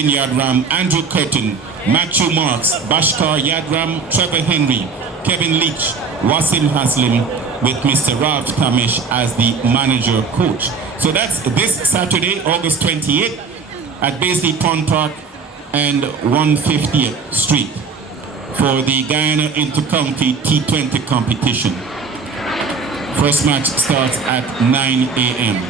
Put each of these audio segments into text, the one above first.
Kevin Yadram, Andrew Curtin, Matthew Marks, Bashkar Yadram, Trevor Henry, Kevin Leach, Wasim Haslim, with Mr. Ralph Kamish as the manager coach. So that's this Saturday, August 28th at Baisley Pond Park and 150th Street for the Guyana Intercounty T20 competition. First match starts at 9 a.m.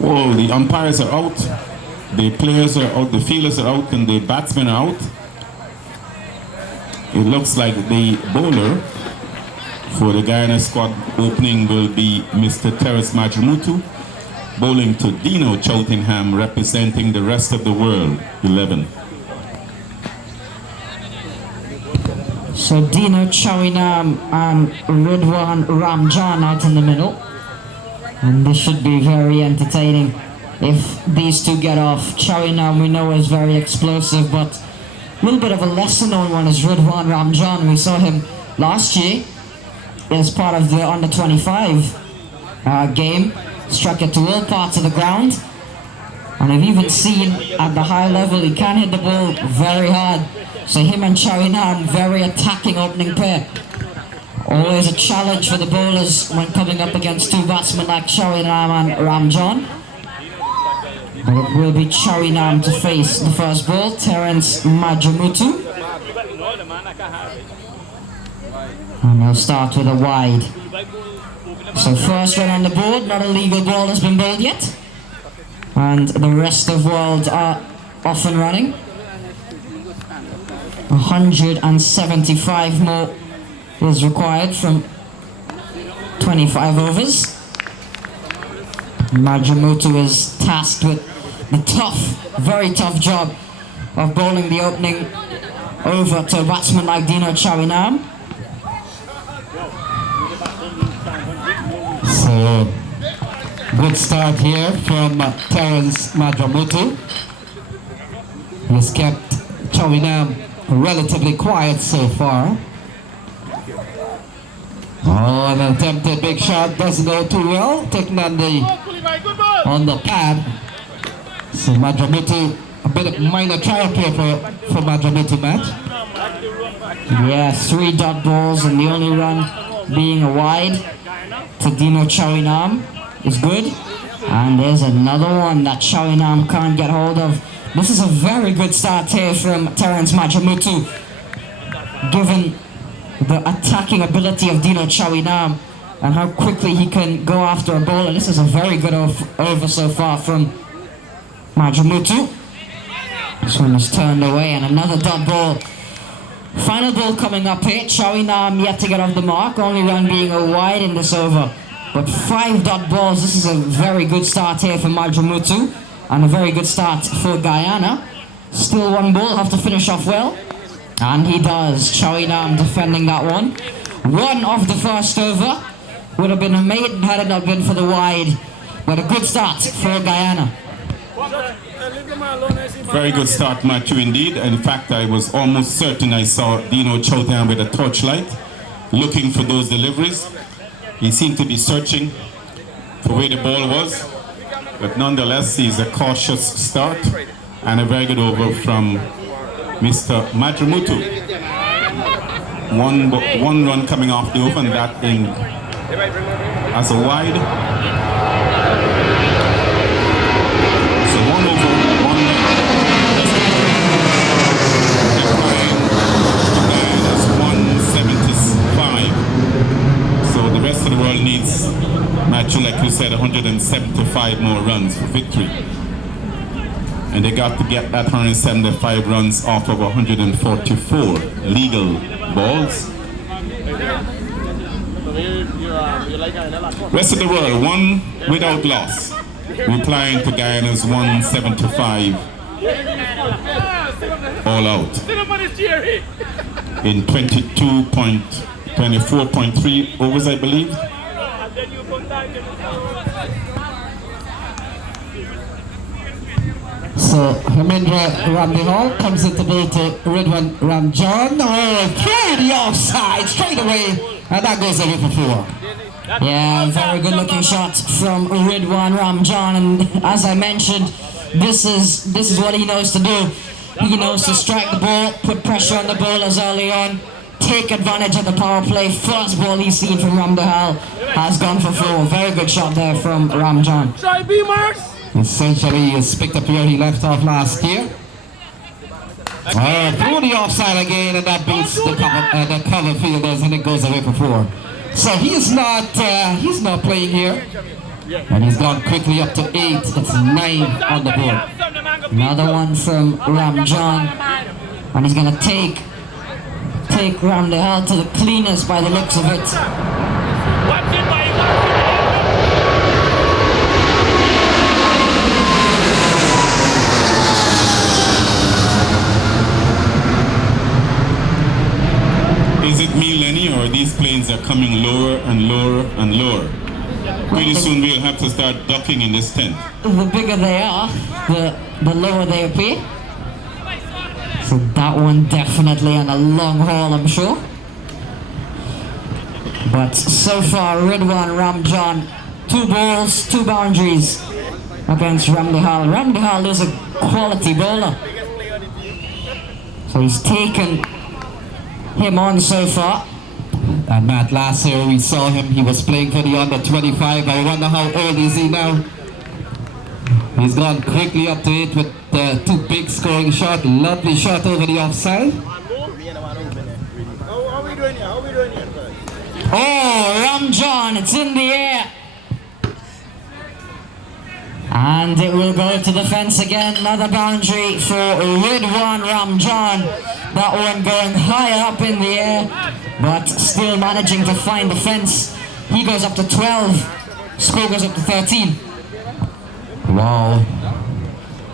Oh, the umpires are out, the players are out, the fielders are out, and the batsmen are out. It looks like the bowler for the Guyana squad opening will be Mr. Terence Majumutu, bowling to Dino Cheltenham, representing the rest of the world, 11. So Dino Chowinam and Ridwan Ramjan out in the middle. And this should be very entertaining if these two get off. Chowinam we know is very explosive, but a little bit of a lesser known one is Ridwan Ramjan. We saw him last year as part of the under-25 game. Struck it to all parts of the ground. And I've even seen at the high level he can hit the ball very hard. So him and Chowinam, very attacking opening pair. Always a challenge for the bowlers when coming up against two batsmen like Chowinam and Ramjan. But it will be Chowinam to face the first ball, Terence Majumutu. And they'll start with a wide. So first run on the board, not a legal ball has been bowled yet. And the rest of the world are off and running. 175 more is required from 25 overs. Majumutu is tasked with the very tough job of bowling the opening over to a batsman like Dino Chowinam. So, good start here from Terence Majumutu. He's kept Chowinam relatively quiet so far. Oh, an attempted big shot doesn't go too well, taken on the pad. So Majumutu, a bit of minor triumph here for Majumutu match. Yeah, 3 dot balls and the only run being a wide to Dino Chowinam is good. And there's another one that Chowinam can't get hold of. This is a very good start here from Terence Majumutu, given the attacking ability of Dino Chowinam and how quickly he can go after a bowler. This is a very good over so far from Majumutu. This one is turned away and another dot ball. Final ball coming up here. Chowinam yet to get off the mark, only run being a wide in this over. But 5 dot balls, this is a very good start here for Majumutu and a very good start for Guyana. Still 1 ball, have to finish off well. And he does. Chowinam defending that one. 1 off the first over. Would have been a maiden had it not been for the wide. But a good start for Guyana. Very good start, Matthew, indeed. In fact, I was almost certain I saw Dino Cheltenham with a torchlight, looking for those deliveries. He seemed to be searching for where the ball was. But nonetheless, he's a cautious start and a very good over from Mr. Majumutu. One run coming off the over and that in as a wide. So 1 over, 1 and it's 175. So the rest of the world needs, Matthew, like you said, 175 more runs for victory. And they got to get that 175 runs off of 144 legal balls. Rest of the world, 1 without loss, replying to Guyana's 175 all out in 22.2 24.3 overs, I believe. So Hemendra Ramdihal comes into bowl to Ridwan Ramjan. Oh, through the offside straight away, and that goes away for 4. Yeah, very good looking shot from Ridwan Ramjan, and as I mentioned, this is what he knows to do. He knows to strike the ball, put pressure on the bowlers early on, take advantage of the power play. First ball he's seen from Ramdihal has gone for 4. Very good shot there from Ramjan. Try B marks. Essentially, he has picked up where he left off last year. Through the offside again, and that beats the cover fielders, and it goes away for 4. So he's not playing here, and he's gone quickly up to 8. It's 9 on the board. Another one from Ramjan, and he's gonna take Ramdihal to the cleaners by the looks of it. Is it me, Lenny, or these planes are coming lower and lower and lower? Pretty soon we'll have to start ducking in this tent. The bigger they are, the lower they appear. So that one definitely on a long haul, I'm sure. But so far, Ridwan Ramjan, 2 balls, 2 boundaries against Ramdihal. Ramdihal is a quality bowler. So he's taken him on so far. And Matt, last year we saw him, he was playing for the under 25. I wonder how old is he now? He's gone quickly up to 8 with 2 big scoring shots. Lovely shot over the offside. Oh, Ramjan, it's in the air. And it will go to the fence again. Another boundary for Ridwan Ramjan. That one going higher up in the air, but still managing to find the fence. He goes up to 12. Score goes up to 13. Wow.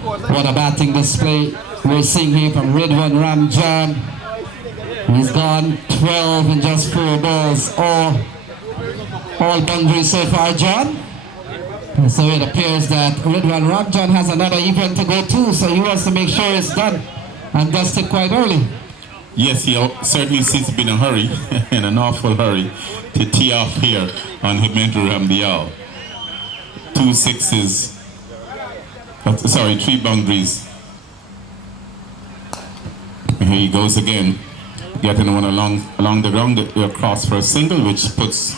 What a batting display we're seeing here from Ridwan Ramjan. He's gone 12 in just 4 balls. All boundaries so far, John. And so it appears that Ridwan Ramjan has another event to go to, so he wants to make sure it's done and dusted quite early. Yes, he certainly seems to be in a hurry, in an awful hurry, to tee off here on Hemendra Ramdihal. 2 sixes, sorry, 3 boundaries. And here he goes again, getting one along the ground, across for a single, which puts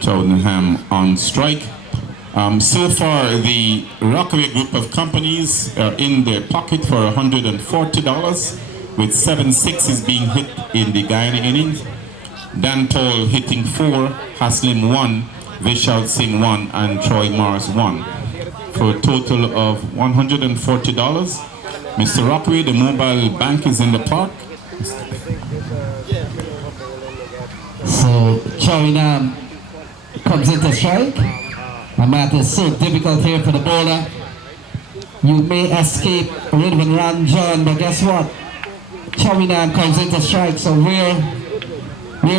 Cheltenham on strike. So far, the Rockaway group of companies are in their pocket for $140, with 7 sixes being hit in the Guyana innings. Dan Toll hitting 4, Haslim 1, Vishal Singh 1, and Troy Morris 1, for a total of $140. Mr. Rockaway, the mobile bank is in the park. So Cheltenham comes into strike. And that is so difficult here for the bowler. You may escape Ridwan Ramjan, but guess what? Cheltenham comes into strike, so where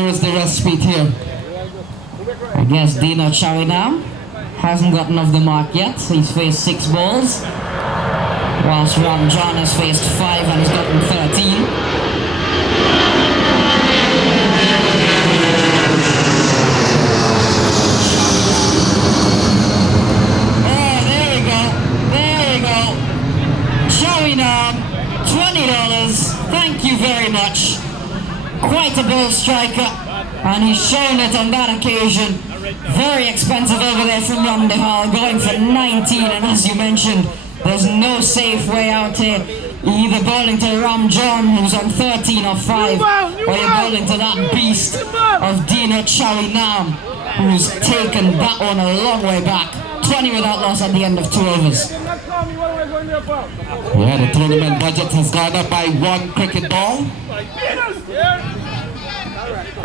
is the respite here? I guess Dino Cheltenham hasn't gotten off the mark yet. He's faced 6 balls, whilst Ramjan has faced 5 and has gotten 13. $20, thank you very much. Quite a ball striker, and he's shown it on that occasion. Very expensive over there from Ramdihal, going for 19, and as you mentioned, there's no safe way out here. You're either bowling to Ramjan, who's on 13 or 5, or you're bowling to that beast of Dino Cheltenham, who's taken that one a long way back. 20 without loss at the end of 2 overs. Yeah, the tournament budget has gone up by 1 cricket ball.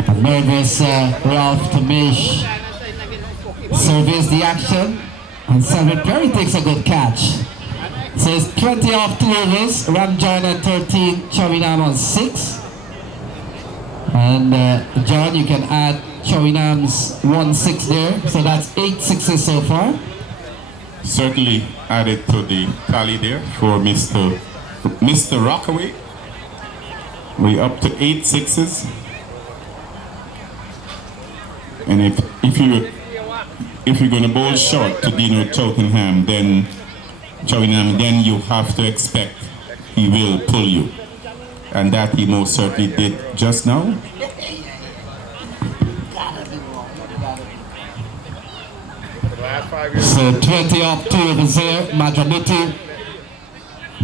A nervous Ralph Tamish surveys the action, and Selvin Perry takes a good catch. So it's 20 off 2 overs, Ramjan on 13, Cheltenham on 6. And John, you can add Choinam's 1-6 there, so that's 8 sixes so far. Certainly added to the tally there for Mr. Rockaway. We're up to 8 sixes. And if you're going to bowl short to Dino Cheltenham, then you have to expect he will pull you. And that he most certainly did just now. So 20 off 2 overs there. Madramutu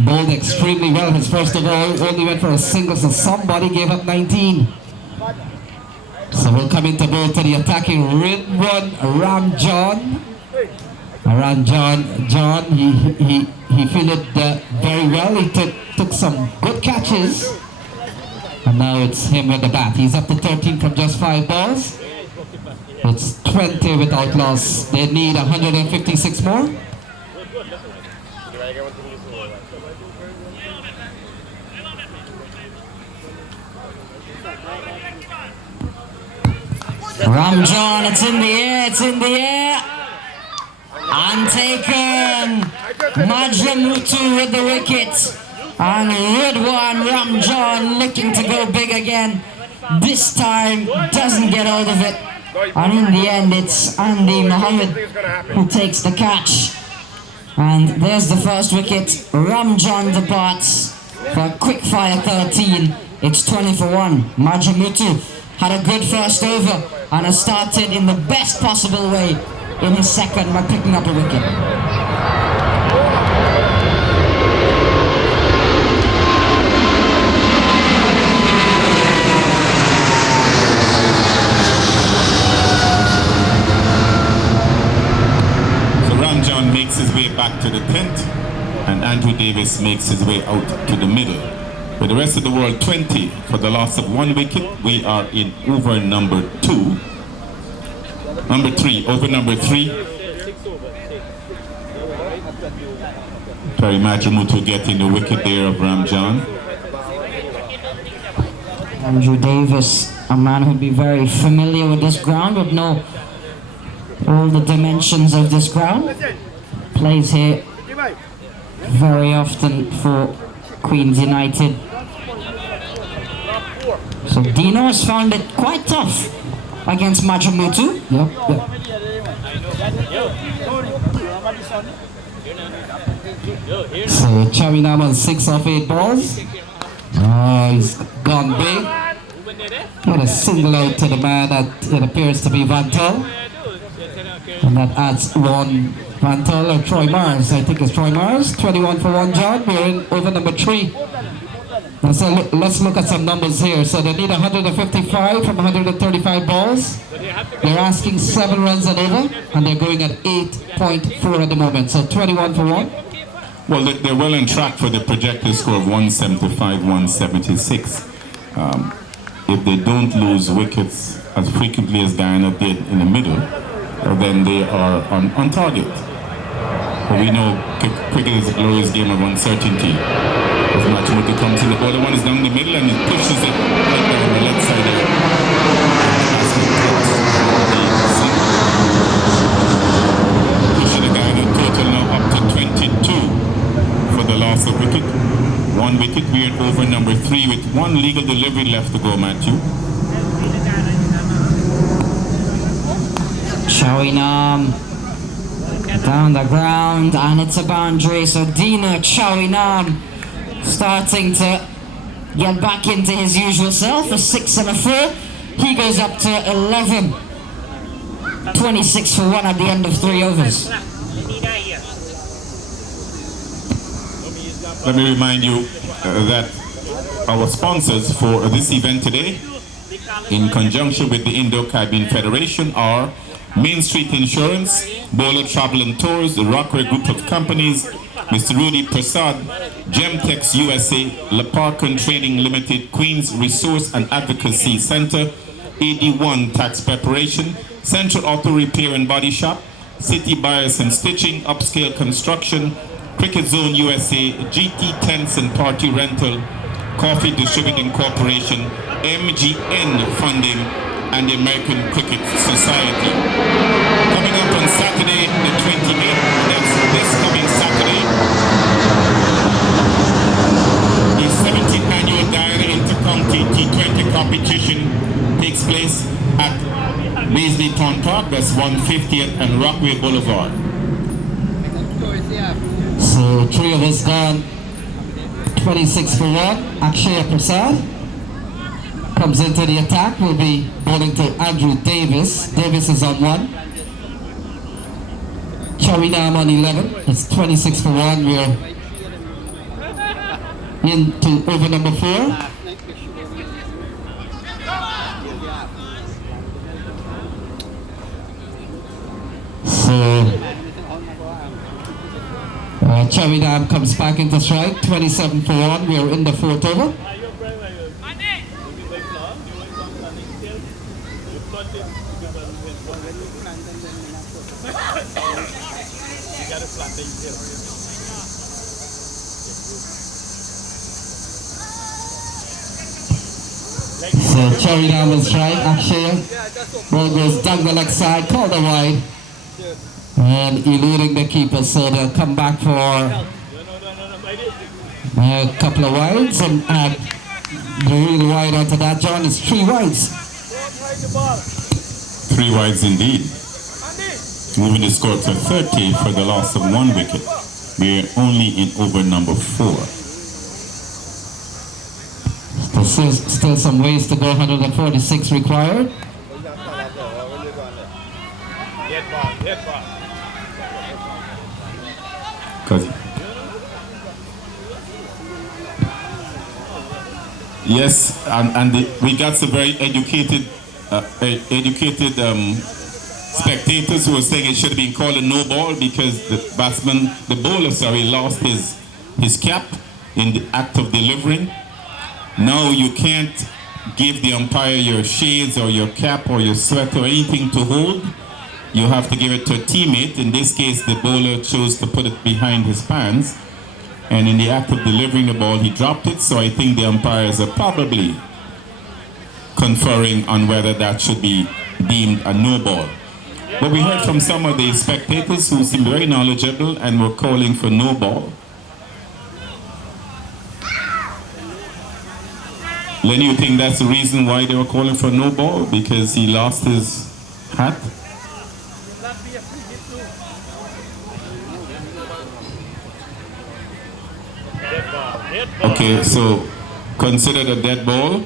bowled extremely well. His first of all only went for a single, so somebody gave up 19. So we'll come into bowl to the attacking one, Ram John. Ram John, he fielded very well. He took some good catches. And now it's him with the bat. He's up to 13 from just 5 balls. It's 20 without loss. They need 156 more. Ramjan, it's in the air. And taken. Madramutu with the wicket. And Ridwan Ramjan looking to go big again. This time doesn't get out of it. And in the end, it's Andy Mohammed who takes the catch. And there's the first wicket. Ramjan departs for a quick fire 13. It's 20 for 1. Madramutu had a good first over and has started in the best possible way in his second by picking up a wicket. Makes his way back to the 10th, and Andrew Davis makes his way out to the middle. For the rest of the world, 20 for the loss of 1 wicket. We are in over number 3, over number 3. Terry Madramutu getting the wicket there of Ramjan. Andrew Davis, a man who'd be very familiar with this ground, would know all the dimensions of this ground. Plays here very often for Queens United. So Dino has found it quite tough against Madramutu. Yep. So Chaminam on 6 of 8 balls. Oh, he's gone big. Got a single out to the man that it appears to be Vantel. And that adds 1 Vantel or Troy Mars. I think it's Troy Mars. 21 for 1 John. We're in over number 3. And so let's look at some numbers here. So they need 155 from 135 balls. They're asking 7 runs and over, and they're going at 8.4 at the moment. So 21 for 1. Well, they're well on track for the projected score of 175, 176. If they don't lose wickets as frequently as Guyana did in the middle, then they are on target. But we know cricket is a glorious game of uncertainty. As Madramutu comes in, the ball, the one is down the middle and he pushes it right down the left side there. Pushing the Guyana total now up to 22 for the loss of wicket. 1 wicket. We are over number 3 with 1 legal delivery left to go, Matthew. Chowinam down the ground, and it's a boundary. So Dino Chowinam starting to get back into his usual self. A 6 and a 4. He goes up to 11. 26 for 1 at the end of 3 overs. Let me remind you that our sponsors for this event today, in conjunction with the Indo-Caribbean Federation, are Main Street Insurance, Bowler Travel and Tours, the Rockway Group of Companies, Mr. Rudy Prasad, Gemtex USA, Leparcon Trading Limited, Queens Resource and Advocacy Center, AD1 Tax Preparation, Central Auto Repair and Body Shop, City Bias and Stitching, Upscale Construction, Cricket Zone USA, GT Tents and Party Rental, Coffee Distributing Corporation, MGN funding and the American Cricket Society. Coming up on Saturday the 28th, that's this coming Saturday, the 17th annual Guyana Inter-County T20 competition takes place at Beasley Town Park, that's 150th and Rockaway Boulevard. So 3 of us gone. 26 for 1. Akshaya Prasad comes into the attack. Will be bowling to Andrew Davis. Davis is on 1. Charinam on 11. It's 26 for 1. We're into over number 4. So Charinam comes back into strike. 27 for 1. We are in the 4th over. So Charinam will strike. Akshaya. Ball goes down the leg side. Called a wide. And eluding the keeper, so they'll come back for a couple of wides and add the real wide onto that. John, is 3 wides. 3 wides indeed. Moving the score to 30 for the loss of 1 wicket. We're only in over number 4. Still some ways to go. 146 required. Yes, and we got some very educated spectators who were saying it should have been called a no ball because the bowler lost his cap in the act of delivering. Now you can't give the umpire your shades or your cap or your sweater or anything to hold. You have to give it to a teammate. In this case, the bowler chose to put it behind his pants. And in the act of delivering the ball, he dropped it. So I think the umpires are probably conferring on whether that should be deemed a no ball. But we heard from some of the spectators who seemed very knowledgeable and were calling for no ball. Lenny, you think that's the reason why they were calling for no ball? Because he lost his hat? Okay, so considered a dead ball.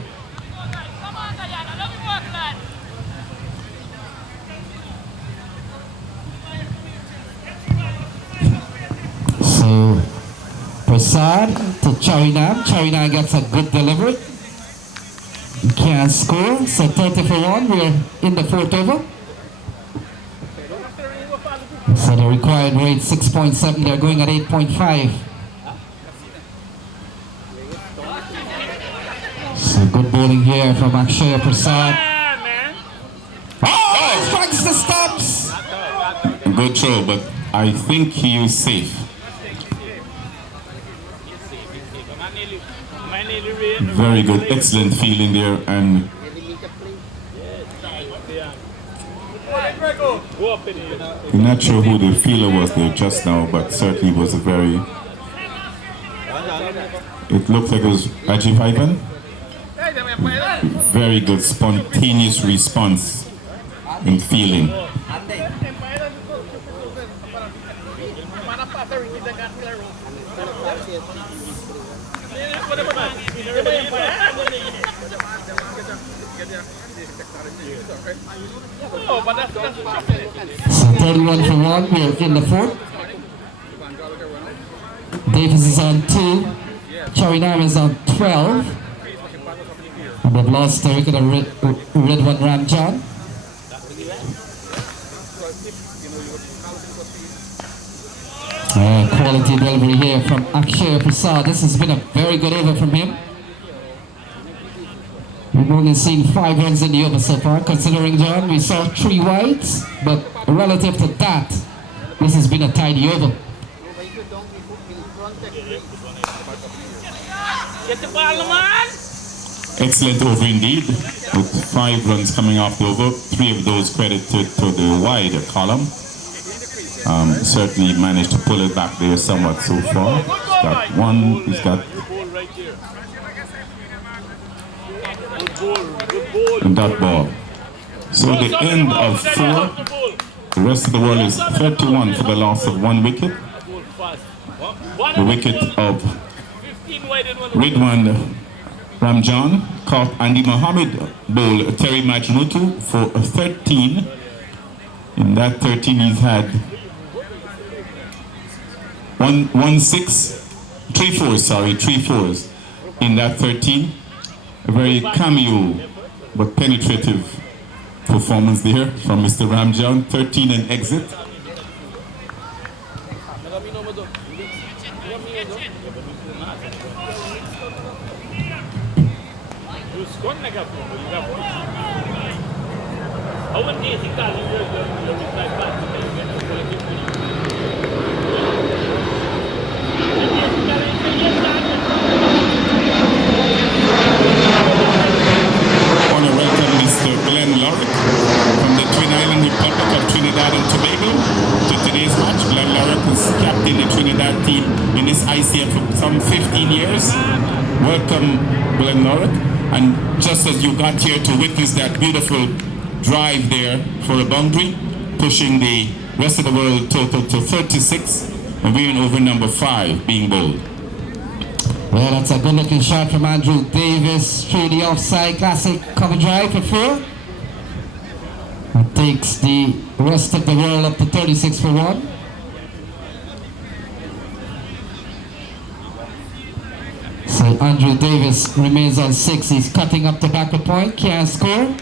So Prasad to Charinam. Charinam gets a good delivery. He can't score. So 30 for 1. We're in the 4th over. So the required rate 6.7. They're going at 8.5. So good bowling here from Akshaya Prasad. Oh, strikes the stumps. Good throw, but I think he was safe. Very good, excellent feeling there, and I'm not sure who the fielder was there just now, but certainly was a very. It looked like it was Ajib Ivan. Very good, spontaneous response in feeling. So 31 for 1, we're in the 4th. Davis is on 2. Charinam is on 12. And they've lost the wicket of Ridwan Ramjan. Quality delivery here from Akshaya Prasad. This has been a very good over from him. We've only seen 5 runs in the over so far. Considering, John, we saw 3 wides, but relative to that, this has been a tidy over. Get the ball, man! Excellent over indeed, with 5 runs coming off the over. 3 of those credited to the wide column. Certainly managed to pull it back there somewhat so far. He's got one, he's got that ball. So the end of 4, the rest of the world is 31 for the loss of 1 wicket. The wicket of Ridwan Ramjan caught Andy Mohammed bowl Terry Majmutu for 13. In that 13 he's had 3 fours in that 13. A very cameo but penetrative performance there from Mr. Ramjan. 13 and exit. Trinidad and Tobago to today's match. Glenn Larrick is captain the Trinidad team in this ICF for some 15 years. Welcome, Glenn Larrick. And just as you got here to witness that beautiful drive there for a boundary, pushing the rest of the world total to 36, and we're in over number 5 being bowled. Well, that's a good-looking shot from Andrew Davis through the offside classic cover drive for 4. It takes the rest of the world up to 36 for 1. So Andrew Davis remains on 6. He's cutting up the backward point, can't score.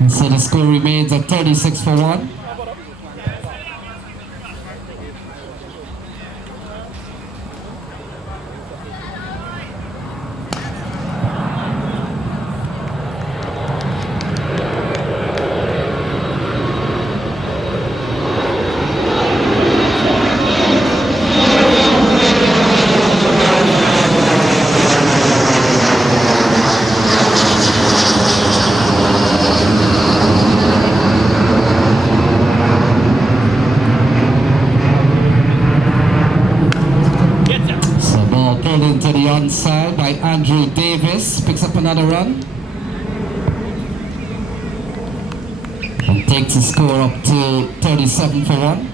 And so the score remains at 36 for 1. Side by Andrew Davis, picks up another run and takes the score up to 37 for 1.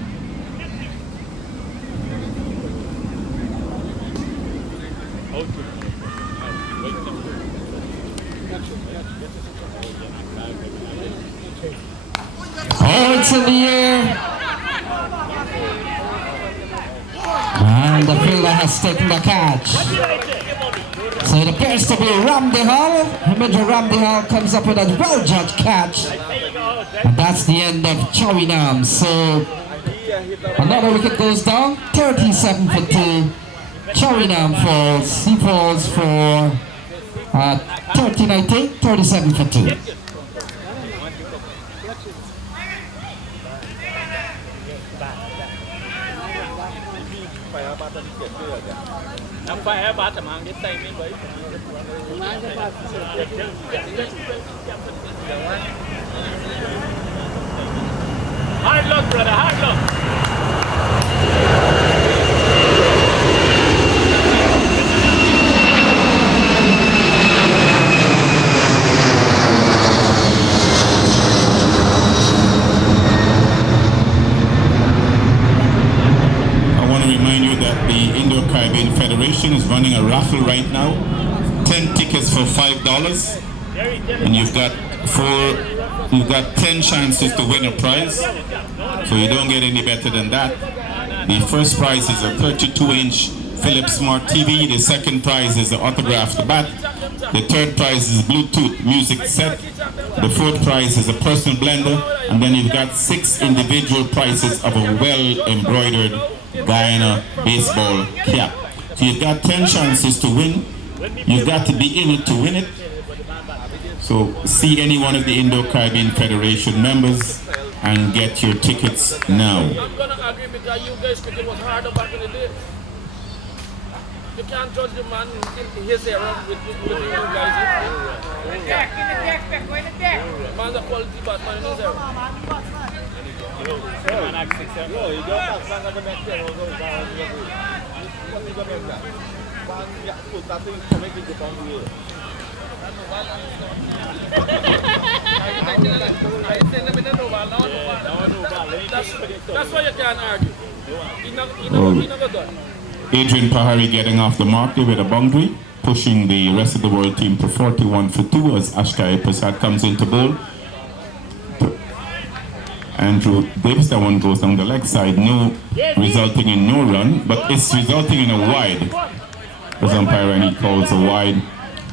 Oh, it's in the air, and the fielder has taken the catch. So it appears to be Ramdi Hall. Remember, Ramdi Hall comes up with a well-judged catch. And that's the end of Chowinam. So another wicket goes down. 37 for 2. Chowinam falls. He falls for 13, I think. 37 for 2. Hard luck, brother, hard luck. Federation is running a raffle right now. 10 tickets for $5, and you've got 10 chances to win a prize. So you don't get any better than that. The first prize is a 32-inch Philips Smart TV. The second prize is an autographed bat. The third prize is a Bluetooth music set. The fourth prize is a personal blender, and then you've got 6 individual prizes of a well-embroidered Guyana baseball cap. So you've got 10 chances to win. You've got to be in it to win it. So see any one of the Indo-Caribbean Federation members and get your tickets now. I'm gonna agree because you guys cricket was harder back in the day. You can't judge the man in his era with the new guys. In the deck, go in the deck. Man's a quality batsman in his era. Man X6. Yo, you don't have man of the next year. What is the matter? Man, yeah, put that thing to make it on the way. That's why you can't argue. He never done. Adrian Pahari getting off the mark there with a boundary, pushing the rest of the world team to 41 for 2 as Ashkai Prasad comes into bowl. Andrew Davis, that one goes down the leg side, resulting in no run, but it's resulting in a wide. As umpire and he calls a wide,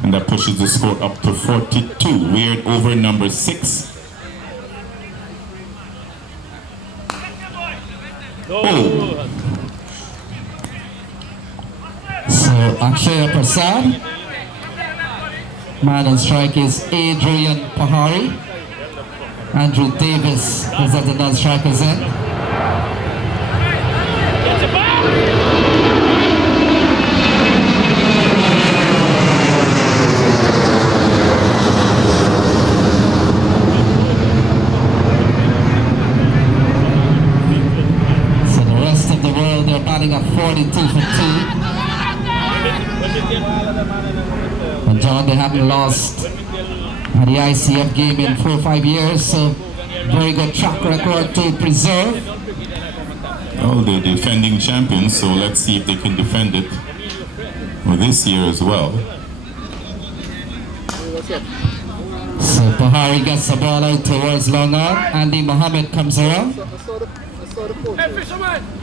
and that pushes the score up to 42. We're at over number 6. Oh. So Akshaya Prasad. Man on strike is Adrian Pahari. Andrew Davis is at the non-striker's end. So the rest of the world, they're batting at 42 for 2. And John, they haven't lost at the ICF game in 4 or 5 years, so very good track record to preserve. Well, they're defending champions, so let's see if they can defend it for this year as well. So Pahari gets the ball out towards long on. Andy Mohammed comes around.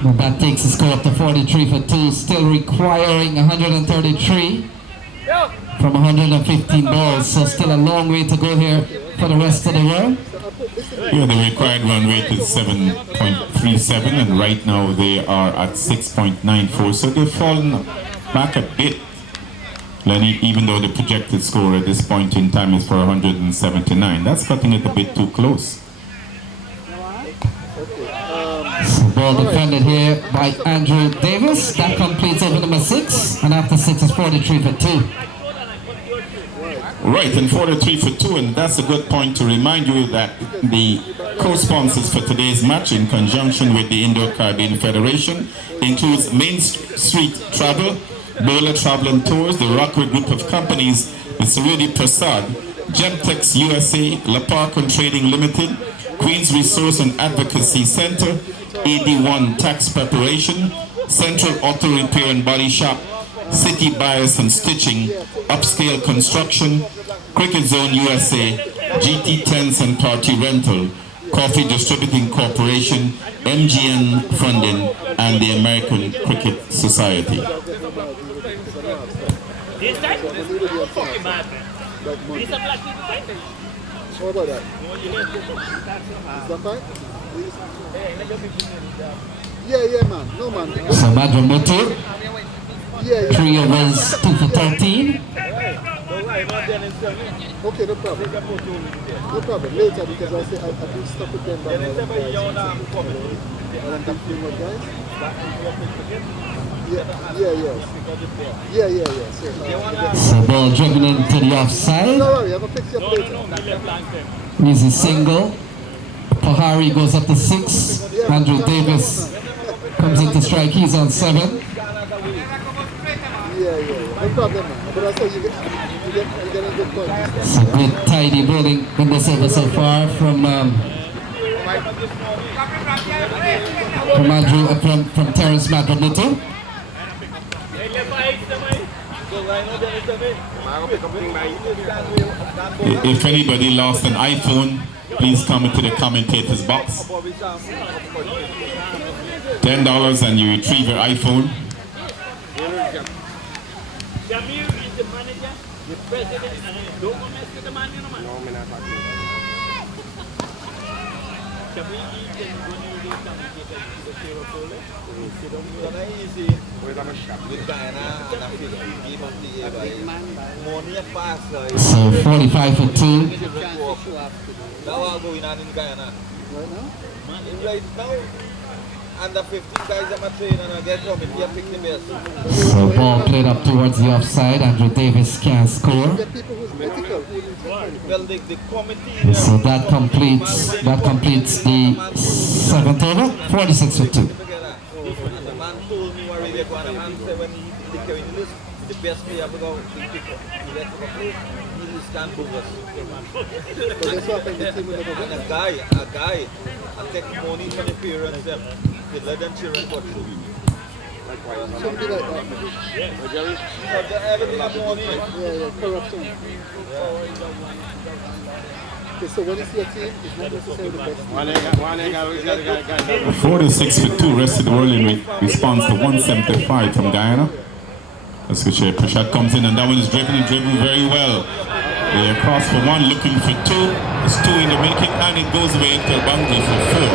And that takes the score up to 43 for 2, still requiring 133 from 115 balls, so still a long way to go here for the rest of the world. Yeah, the required run rate is 7.37, and right now they are at 6.94, so they've fallen back a bit, Lenny, even though the projected score at this point in time is for 179. That's cutting it a bit too close. So ball defended here by Andrew Davis. That completes over number 6, and after 6 is 43 for 2. Right, and 43 for 2, and that's a good point to remind you that the co-sponsors for today's match, in conjunction with the Indo-Caribbean Federation, includes Main Street Travel, Bowler Travel and Tours, the Rockwood Group of Companies, Mr. Rudy Prasad, Gemtex USA, La Parcon Trading Limited, Queens Resource and Advocacy Center, AD1 Tax Preparation, Central Auto Repair and Body Shop, City Bias and Stitching, Upscale Construction, Cricket Zone USA, GT Tents and Party Rental, Coffee Distributing Corporation, MGN Funding, and the American Cricket Society. This time? Fucking bad, man. These are black people fighting. What about that? Is that fine? Yeah, man. No, man. So Madra Mutu, Yeah. 3 overs, 2 for 13. Okay, no problem. No problem. Later, because I do stuff with them. And then the few more guys. Yeah. So ball driven into the offside. Don't worry, I'm going to fix you up later. Easy single. Pahari goes up to 6. Andrew Davis comes into strike. He's on 7. Yeah. No problem, man. But I said you get a good point. So good tidy bowling in this over so far from Terence Madramutu. If anybody lost an iPhone, please come into the commentator's box. $10 and you retrieve your iPhone. Jamil is the manager, the president, and don't go mess with the man, you know, man. No, I'm not talking about Jamil is the So 45 for 2. under 15 guys I'm a trainer and I get committee and pick the best. So ball played up towards the offside. Andrew Davis can't score. The people who's ethical, who Well, the committee... So that completes the 7th over. 46 for 2. And the man told me what really going to answer when he carried the list. The best player because he picked up. He let him play. He just can't move us. but that's what happened, the team will never And win. a guy, I take money from the parents them. They let them children go through. Something like that. So everything have money. Yeah, corruption. Okay, so when it's your team, it's not necessarily the best. 46 for 2, rest of the world in response to 175 from Guyana. That's good shape. Shot comes in and that one is dribbling very well. They across for 1, looking for 2. It's 2 in the making and it goes away into the boundary for 4.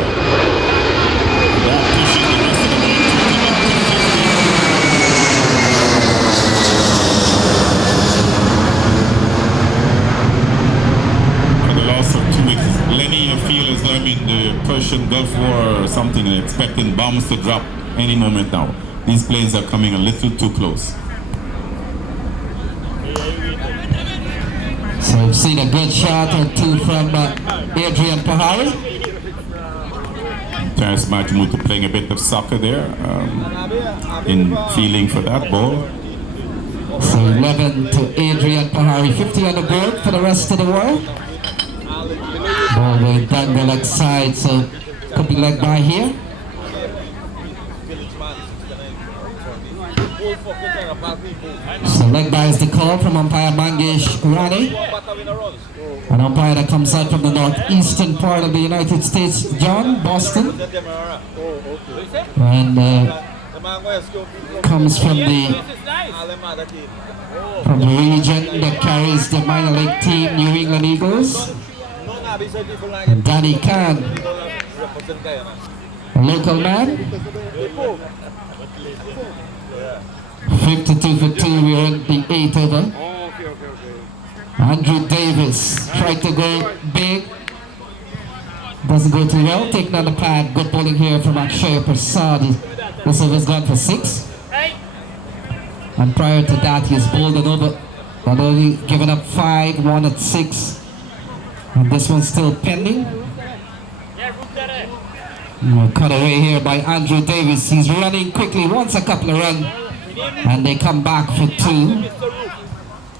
That pushes the rest of the world to the loss of 2 wickets. Lenny, I feel as though I'm in the Persian Gulf War or something, and expecting bombs to drop any moment now. These planes are coming a little too close. So we've seen a good shot or 2 from Adrian Pahari. Terence Majmutu playing a bit of soccer there, in feeling for that ball. So 11 to Adrian Pahari. 50 on the board for the rest of the world. Ball going down the leg side, so could be leg by here. So leg by is the call from umpire Mangesh Rani. An umpire that comes out from the northeastern part of the United States, John, Boston. And comes from the region that carries the minor league team, New England Eagles. And Danny Khan, a local man. 52 for 2, we're in the 8th over. Andrew Davis tried to go big. Doesn't go too well. Taking on the pad. Good bowling here from Akshay Prasad. This over's gone for 6. And prior to that, he's bowled an over. But only given up 5, 1 at 6. And this one's still pending. Cut away here by Andrew Davis. He's running quickly, wants a couple of runs. And they come back for 2.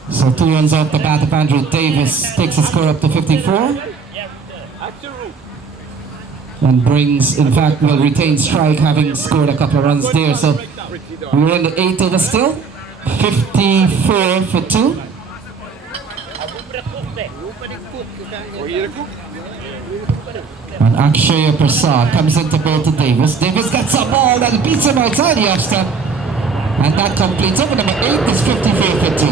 So 2 runs off the bat of Andrew Davis. Takes the score up to 54. And brings, in fact, will retain strike, having scored a couple of runs there. So we're in the 8th over still. 54 for 2. And Akshay Prasad comes into bowl to Davis. Davis gets a ball that beats him outside the off stump. And that completes over number 8 is 54 for 2.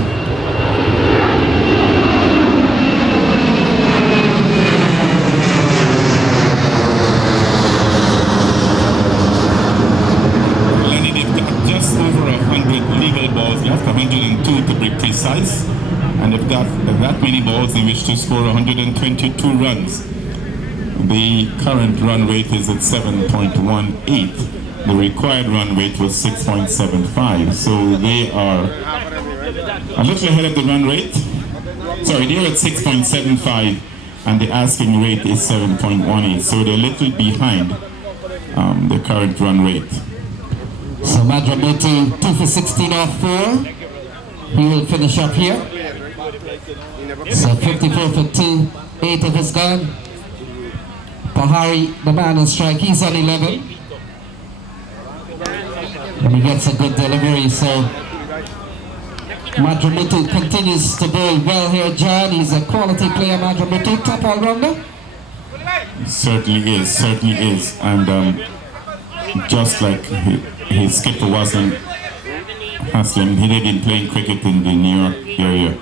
Lenny, they've got just over 100 legal balls left, 102 to be precise. And they've got that many balls in which to score 122 runs. The current run rate is at 7.18. The required run rate was 6.75, so they are a little ahead of the run rate. Sorry, they're at 6.75 and the asking rate is 7.18, so they're a little behind the current run rate. So Madramutu 2 for 16 off 4. He will finish up here. So 54 for 2, 8 of his gone. Pahari, the man on strike, he's on 11. And he gets a good delivery, so Madramutu continues to bowl well here, John. He's a quality player, Madramutu, top all-rounder. Certainly is. And just like his skipper wasn't Haslam, he had been playing cricket in the New York area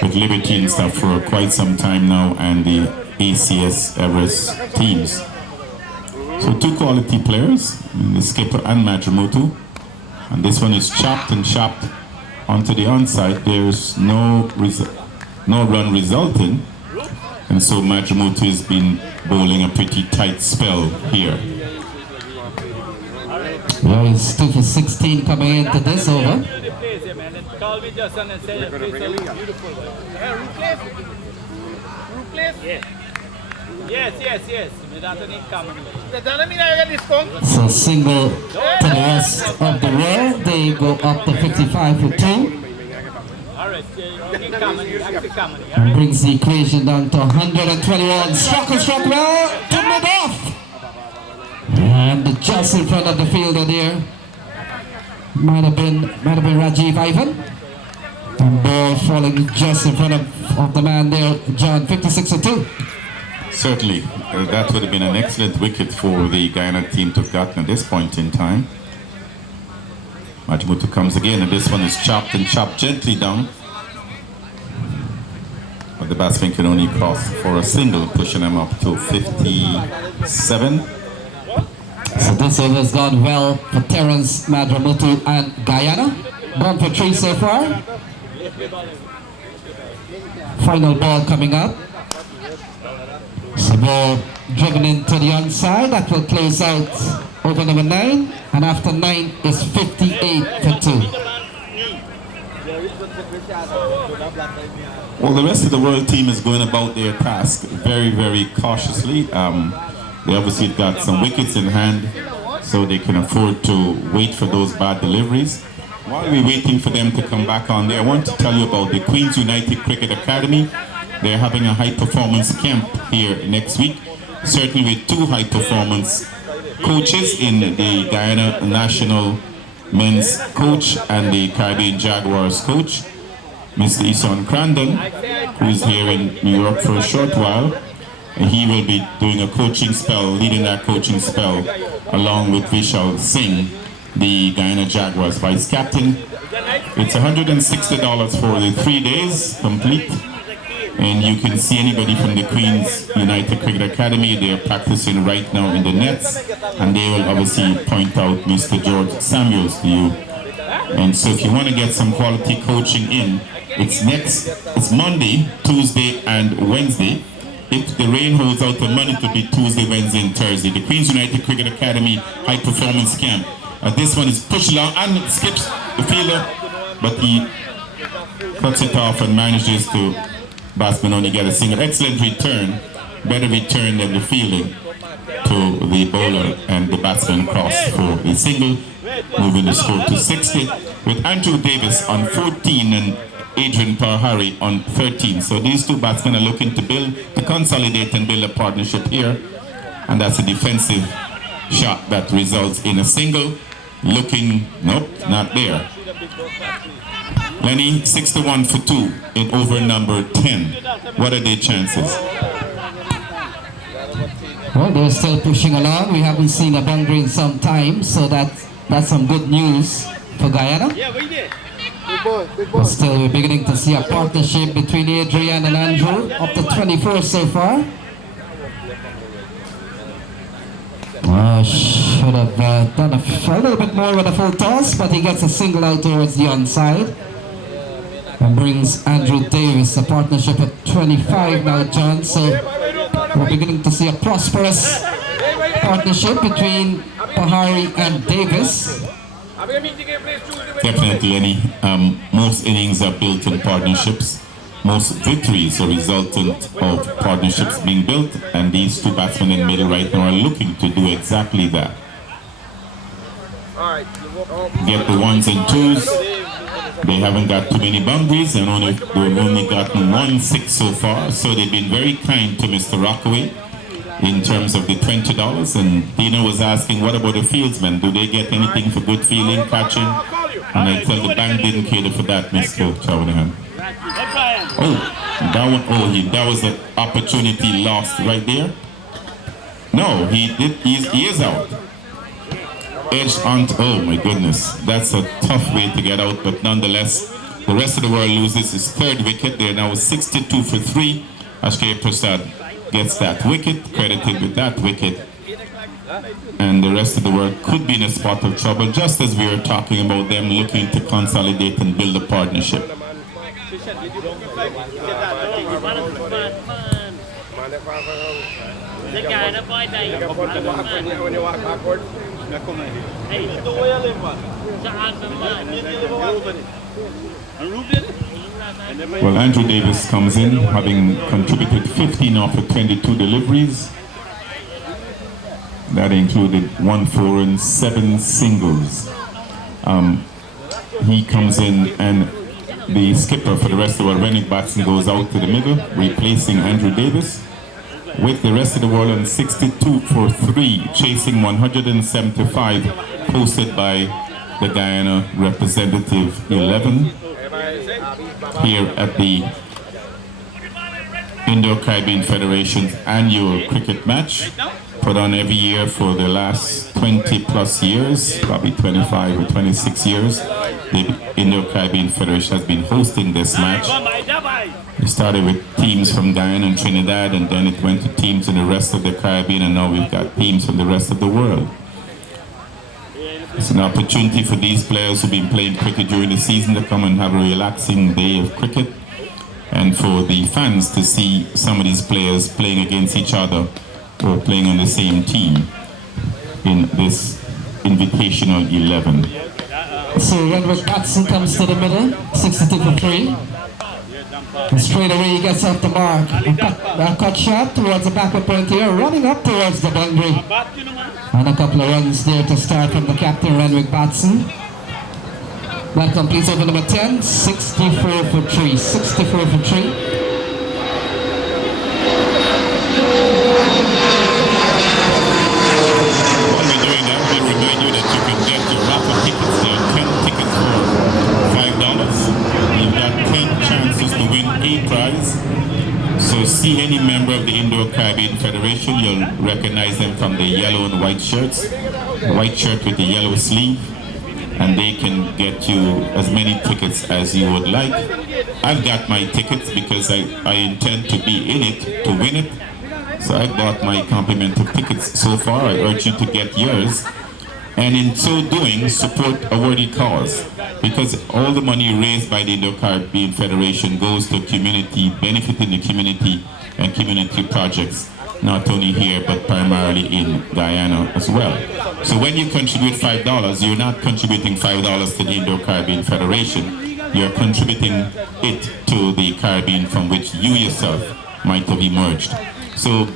with Liberty and stuff for quite some time now, and the ACS Everest teams. So 2 quality players, the skipper and Madramutu. And this one is chopped onto the onside. There's no run resulting. And so Madramutu has been bowling a pretty tight spell here. There is 2 for 16 coming into this over. Call me Justin and say beautiful. Replace? Yes. So single to the rest of the world. They go up to 55 for 2. And brings the equation down to 121. Struck well. Turned it off. And just in front of the fielder there. Might have been Rajiv Ivan. And ball falling just in front of the man there, John, 56 for 2. Certainly, that would have been an excellent wicket for the Guyana team to have gotten at this point in time. Majimutu comes again, and this one is chopped gently down. But the batsman can only cross for a single, pushing him up to 57. So this over has gone well for Terence, Madramutu and Guyana. 1 for 3 so far. Final ball coming up. So ball driven into the onside. That will close out over number 9. And after 9 is 58 for 2. Well, the rest of the world team is going about their task very, very cautiously. They obviously got some wickets in hand, so they can afford to wait for those bad deliveries. While we're waiting for them to come back on there, I want to tell you about the Queen's United Cricket Academy. They're having a high-performance camp here next week, certainly with 2 high-performance coaches in the Guyana National men's coach and the Caribbean Jaguars coach, Mr. Ison Crandon, who is here in New York for a short while. And he will be doing a coaching spell, leading that coaching spell, along with Vishal Singh, the Guyana Jaguars vice captain. It's $160 for the 3 days complete. And you can see anybody from the Queen's United Cricket Academy. They are practicing right now in the nets, and they will obviously point out Mr. George Samuels to you. And so if you want to get some quality coaching in, it's Monday, Tuesday, and Wednesday. If the rain holds out on Monday, to be Tuesday, Wednesday, and Thursday. The Queen's United Cricket Academy High Performance Camp. This one is pushed along and it skips the fielder, but he cuts it off and manages to batsman only get a single. Excellent return, better return than the fielding to the bowler, and the batsman crossed for a single, moving the score to 60 with Andrew Davis on 14 and Adrian Pahari on 13. So these 2 batsmen are looking to consolidate and build a partnership here, and that's a defensive shot that results in a single. Looking, nope, not there. Lenny, 61 for 2 in over number 10. What are their chances? Well, they're still pushing along. We haven't seen a boundary in some time, so that's some good news for Guyana. But still, we're beginning to see a partnership between Adrian and Andrew, up to 24 so far. Should have done a little bit more with a full toss, but he gets a single out towards the onside. And brings Andrew Davis, a partnership at 25 now, John. So we're beginning to see a prosperous partnership between Pahari and Davis. Definitely, Lenny. Most innings are built in partnerships. Most victories are resultant of partnerships being built, and these 2 batsmen in the middle right now are looking to do exactly that. Get the 1s and 2s. They haven't got too many boundaries, and they've only gotten 1 6 so far. So they've been very kind to Mr. Rockaway in terms of the $20. And Dina was asking, what about the fieldsmen? Do they get anything for good fielding, catching? And I tell the bank didn't cater for that, Mr. Chowdhury. That was an opportunity lost right there. No, he is out. Edged on, oh my goodness, that's a tough way to get out, but nonetheless, the rest of the world loses his 3rd wicket. They're now 62 for 3. Ashkay Prasad gets that wicket, credited with that wicket. And the rest of the world could be in a spot of trouble, just as we were talking about them looking to consolidate and build a partnership. Well, Andrew Davis comes in, having contributed 15 of the 22 deliveries. That included 1 4 and 7 singles. He comes in, and the skipper for the rest of the world, Rennick Batson, goes out to the middle, replacing Andrew Davis, with the rest of the world on 62 for 3, chasing 175, posted by the Guyana representative 11 here at the Indo-Caribbean Federation's annual cricket match, put on every year for the last 20 plus years, probably 25 or 26 years. The Indo-Caribbean Federation has been hosting this match. We started with teams from Guyana and Trinidad, and then it went to teams in the rest of the Caribbean, and now we've got teams from the rest of the world. It's an opportunity for these players who've been playing cricket during the season to come and have a relaxing day of cricket, and for the fans to see some of these players playing against each other or playing on the same team in this invitational 11. So Renwick Batson comes to the middle, 62 for 3. And straight away he gets off the mark. A cut shot towards the backward point here, running up towards the boundary. And a couple of runs there to start from the captain, Renwick Batson. That completes over number 10, 64 for 3. 64 for 3. While we're doing that, we remind you that you can get your raffle tickets. There are 10 tickets for $5. You've got 10 chances to win a prize. So see any member of the Indo-Caribbean Federation, you'll recognize them from the yellow and white shirts. The white shirt with the yellow sleeve, and they can get you as many tickets as you would like. I've got my tickets because I intend to be in it to win it. So I bought my complimentary tickets so far. I urge you to get yours, and in so doing, support a worthy cause, because all the money raised by the Indo-Caribbean Federation goes to community, benefiting the community and community projects, not only here but primarily in Guyana as well. So when you contribute $5, you're not contributing $5 to the Indo-Caribbean Federation, you're contributing it to the Caribbean from which you yourself might have emerged. So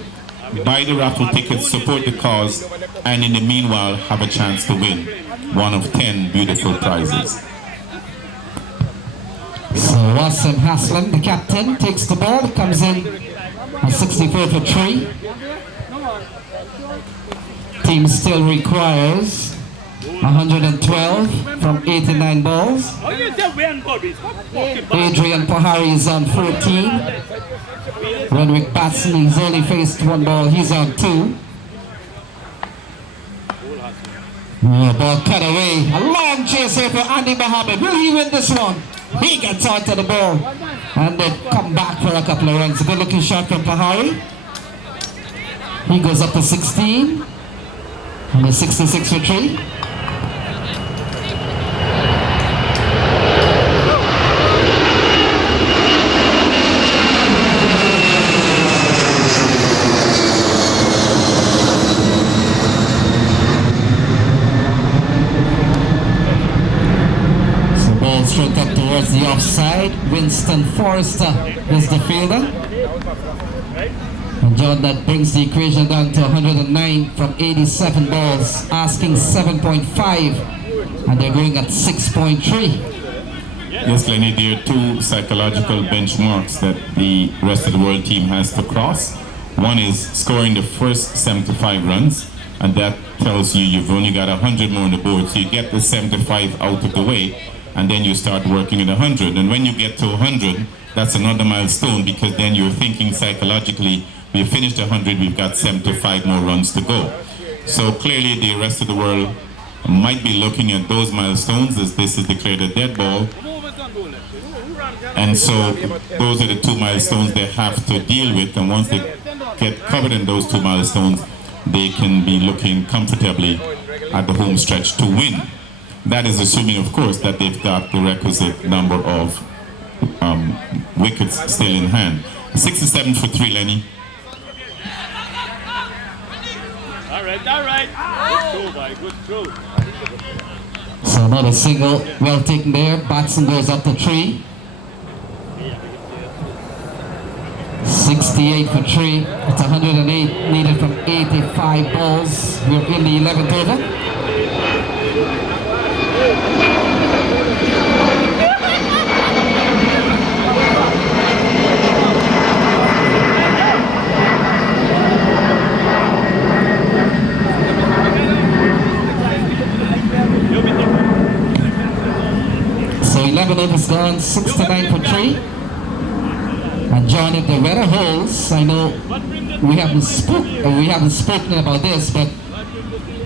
buy the raffle tickets, support the cause, and in the meanwhile have a chance to win one of 10 beautiful prizes. So Wasim Haslam, the captain, takes the ball, comes in at 64 for 3. Team still requires 112 from 89 balls. Adrian Pahari is on 14. Renwick Batson, he's only faced 1 ball, he's on 2. Ball cut away. A long chase here for Andy Mohammed. Will he win this one? He gets onto the ball. And they come back for a couple of runs. A good looking shot from Pahari. He goes up to 16. And a 66 for 3. Straight up towards the offside. Winston Forrester is the fielder. And John, that brings the equation down to 109 from 87 balls, asking 7.5, and they're going at 6.3. Yes, Lenny, there are 2 psychological benchmarks that the rest of the world team has to cross. One is scoring the first 75 runs, and that tells you you've only got 100 more on the board, so you get the 75 out of the way, and then you start working at 100. And when you get to 100, that's another milestone, because then you're thinking psychologically, we finished 100, we've got 75 more runs to go. So clearly the rest of the world might be looking at those milestones as this is declared a dead ball. And so those are the 2 milestones they have to deal with, and once they get covered in those 2 milestones, they can be looking comfortably at the home stretch to win. That is assuming, of course, that they've got the requisite number of wickets still in hand. 67 for 3, Lenny. All right. Good throw, boy. Good throw. So another single, well taken there. Batson goes up to 3. 68 for 3. It's 108 needed from 85 balls. We're in the 11th over. So 11 overs gone, 69 for 3. And John, if the weather holds, I know we haven't spoken about this, but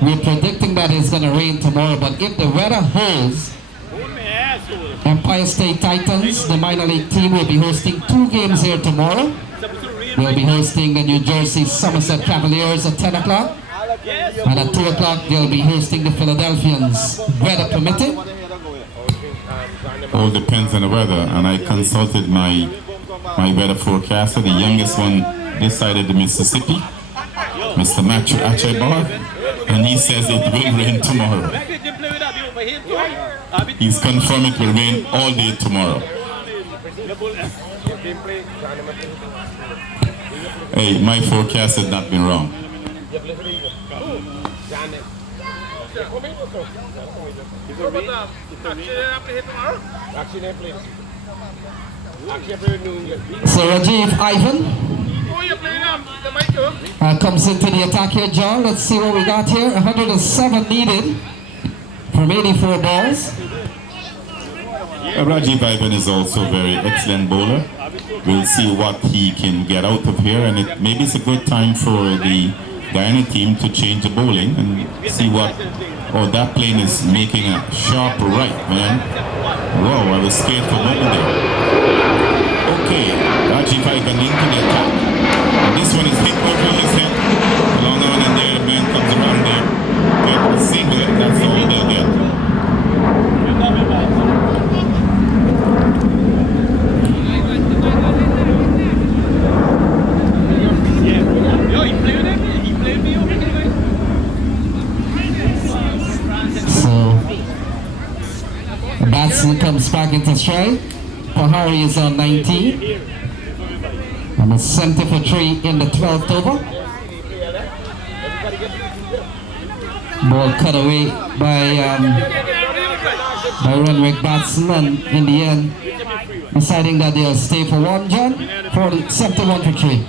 we're predicting that it's going to rain tomorrow. But if the weather holds, Empire State Titans, the minor league team, will be hosting 2 games here tomorrow. They'll be hosting the New Jersey Somerset Cavaliers at 10 o'clock. And at 2 o'clock, they'll be hosting the Philadelphians, weather permitting. All depends on the weather, and I consulted my weather forecaster. The youngest one decided the Mississippi, Mr. Matthew Achebar, and he says it will rain tomorrow. He's confirmed it will rain all day tomorrow. Hey, my forecast has not been wrong. So Rajiv Ivan comes into the attack here, John. Let's see what we got here. 107 needed from 84 balls. Rajiv Ivan is also a very excellent bowler. We'll see what he can get out of here, and maybe it's a good time for the Guyana team to change the bowling and see what. Oh, that plane is making a sharp right, man. Whoa, I was scared for a moment there. Okay, Rajiv Ivan into the attack. And this one is hit over his head. Long on in there, the man comes around there. Get a single, that's all they'll get. Batson comes back into stride. Pahari is on 19. And it's 70 for 3 in the 12th over. Ball cut away by Renwick Batson, and in the end deciding that they'll stay for 1, John, for 71 for 3.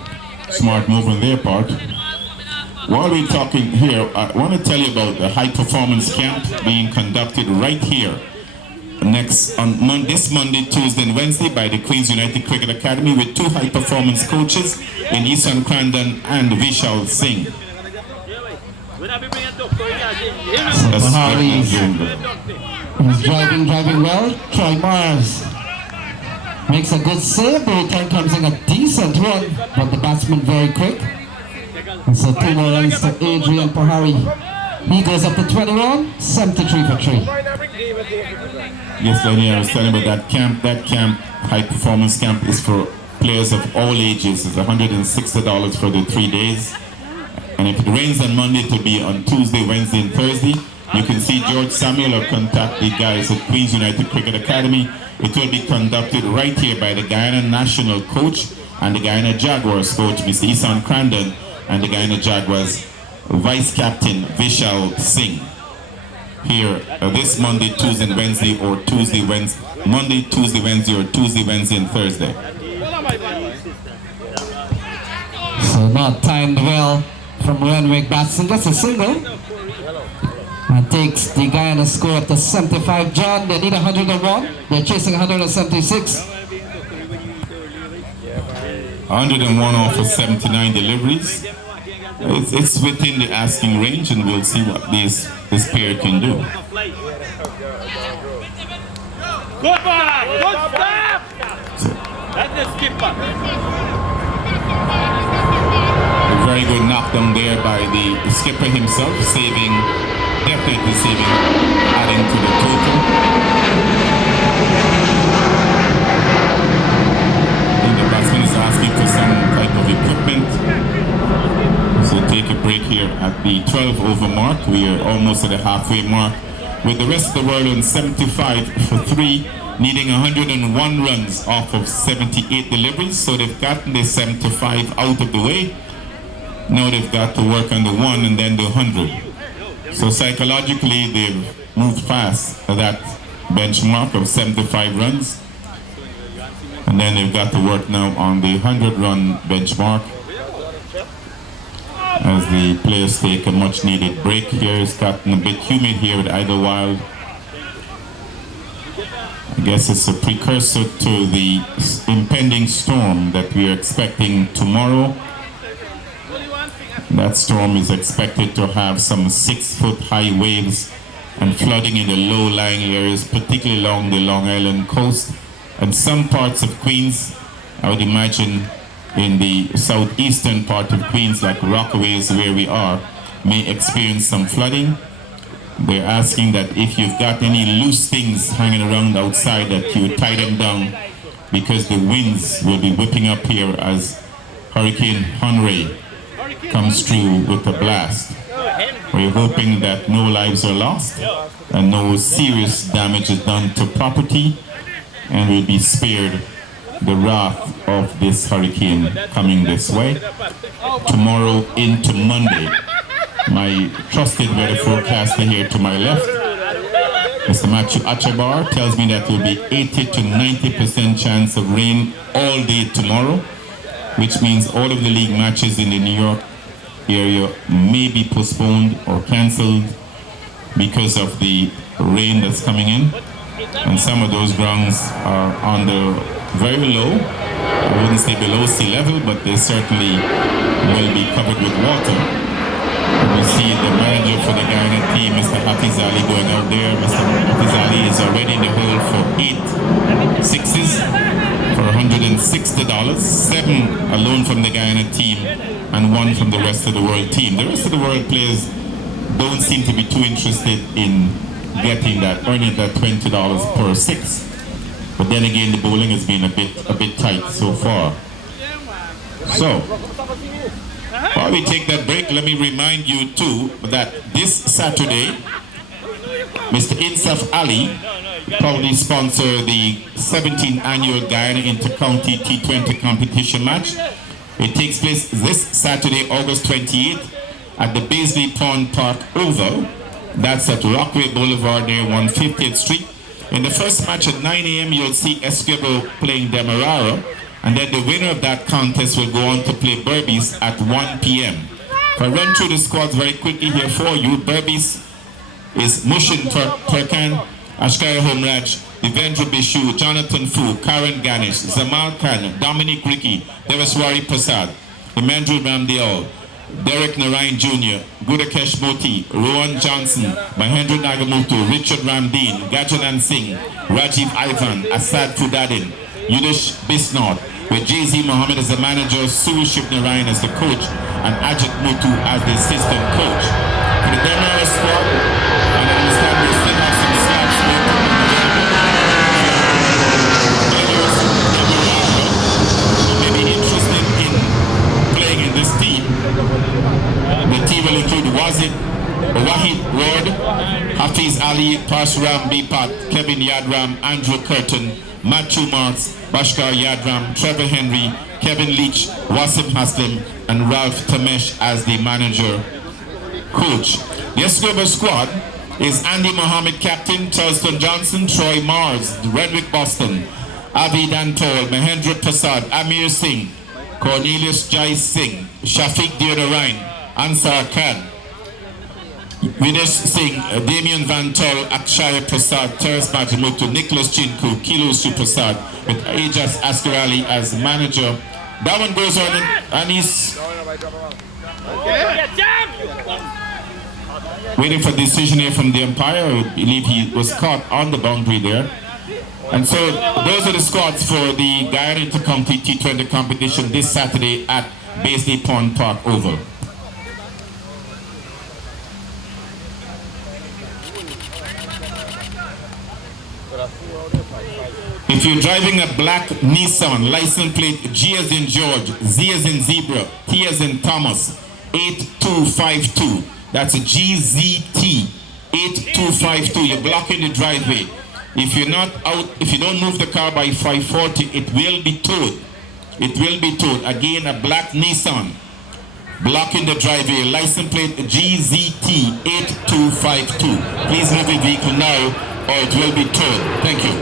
Smart move on their part. While we're talking here, I want to tell you about the high performance camp being conducted right here this Monday, Tuesday, and Wednesday by the Queens United Cricket Academy with 2 high performance coaches in Eastern Crandon and Vishal Singh. Pahari is driving well. Troy Mars makes a good save. The return comes in a decent run, but the batsman very quick. And so 2 more runs to Adrian Pahari. He goes up to 21, 73 for 3. Yes, Lenny, I was telling you about that camp. That camp, high performance camp, is for players of all ages. It's $160 for the 3 days. And if it rains on Monday, it will be on Tuesday, Wednesday, and Thursday. You can see George Samuel or contact the guys at Queens United Cricket Academy. It will be conducted right here by the Guyana National coach and the Guyana Jaguars coach, Mr. Isan Crandon, and the Guyana Jaguars Vice Captain Vishal Singh. Here this Monday, Tuesday, and Wednesday, or Tuesday, Wednesday, Monday, Tuesday, Wednesday, or Tuesday, Wednesday, and Thursday. So not timed well from Renwick Batson, just a single. And takes the Guyana score up to 75. John, they need 101. They're chasing 176. 101 off of 79 deliveries. It's within the asking range, and we'll see what this pair can do. Good ball! Good stop! That's the skipper. A very good knockdown there by the skipper himself, definitely saving, adding to the total. And the batsman is asking for some type of equipment. So take take a break here at the 12 over mark. We are almost at the halfway mark, with the rest of the world on 75 for 3, needing 101 runs off of 78 deliveries. So they've gotten the 75 out of the way. Now they've got to work on the 1 and then the 100. So psychologically, they've moved fast to that benchmark of 75 runs. And then they've got to work now on the 100-run benchmark as the players take a much-needed break. Here it's gotten a bit humid here with IdleWild. I guess it's a precursor to the impending storm that we are expecting tomorrow. That storm is expected to have some 6-foot high waves and flooding in the low-lying areas, particularly along the Long Island coast and some parts of Queens. I would imagine in the southeastern part of Queens, like Rockaways where we are, may experience some flooding. They're asking that if you've got any loose things hanging around outside, that you tie them down, because the winds will be whipping up here as Hurricane Henry comes through with a blast. We're hoping that no lives are lost and no serious damage is done to property, and we'll be spared the wrath of this hurricane coming this way. Tomorrow into Monday, my trusted weather forecaster here to my left, Mr. Matthew Achabar, tells me that there will be 80 to 90% chance of rain all day tomorrow, which means all of the league matches in the New York area may be postponed or cancelled because of the rain that's coming in. And some of those grounds are on the very low. I wouldn't say below sea level, but they certainly will be covered with water. And we see the manager for the Guyana team, Mr. Hafiz Ali, going out there. Mr. Hafiz Ali is already in the hole for 8 sixes for $160, 7 alone from the Guyana team and 1 from the rest of the world team. The rest of the world players don't seem to be too interested in getting that, earning that $20 per 6. But then again, the bowling has been a bit tight so far. So, while we take that break, let me remind you too that this Saturday, Mr. Insaf Ali proudly sponsor the 17th annual Guyana Inter-County T20 competition match. It takes place this Saturday, August 28th at the Baisley Pond Park Oval. That's at Rockaway Boulevard near 150th Street. In the first match at 9 a.m. you'll see Esquivel playing Demerara, and then the winner of that contest will go on to play Berbice at 1 p.m. If I run through the squads very quickly here for you, Berbice is Mushin Turkan, Ashkaya Homraj, Devendra Bishu, Jonathan Fu, Karen Ganesh, Zamal Khan, Dominic Ricky, Devaswari Prasad, Emmanuel Ramdeo, Derek Narayan Jr., Gudakesh Moti, Rowan Johnson, Mahendra Nagamutu, Richard Ramdeen, Gajanan Singh, Rajiv Ivan, Asad Fudadin, Yudish Bisnod, with Jay-Z Mohammed as the manager, Suru Shivnarayan as the coach, and Ajit Mutu as the assistant coach. For the Demerara squad, and I understand we still have some slots who may be interested in playing in this team. The team will include Wahid Ward, Hafiz Ali, Parsuram Bipat, Kevin Yadram, Andrew Curtin, Matthew Marks, Bashkar Yadram, Trevor Henry, Kevin Leach, Wasim Haslim, and Ralph Tamesh as the manager coach. The Escobar squad is Andy Mohammed captain, Charleston Johnson, Troy Mars, Redwick Boston, Avi Dantol, Mahendra Prasad, Amir Singh, Cornelius Jai Singh, Shafiq Deodorine, Ansar Khan, Vinesh Singh, Damian Van Tol, Akshaya Prasad, Teres Majimutu, Nicholas Chinku, Kilo Suprasad, with Ajas Askarali as manager. That one goes on and he's waiting for a decision here from the umpire. I believe he was caught on the boundary there. And so those are the squads for the Guyana Inter-County T20 competition this Saturday at Baisley Pond Park Oval. If you're driving a black Nissan, license plate G as in George, Z as in Zebra, T as in Thomas, 8252. That's a GZT 8252. You're blocking the driveway. If you're not out, if you don't move the car by 5:40, it will be towed. It will be towed. Again, a black Nissan blocking the driveway. License plate GZT 8252. Please move the vehicle now, or it will be towed. Thank you.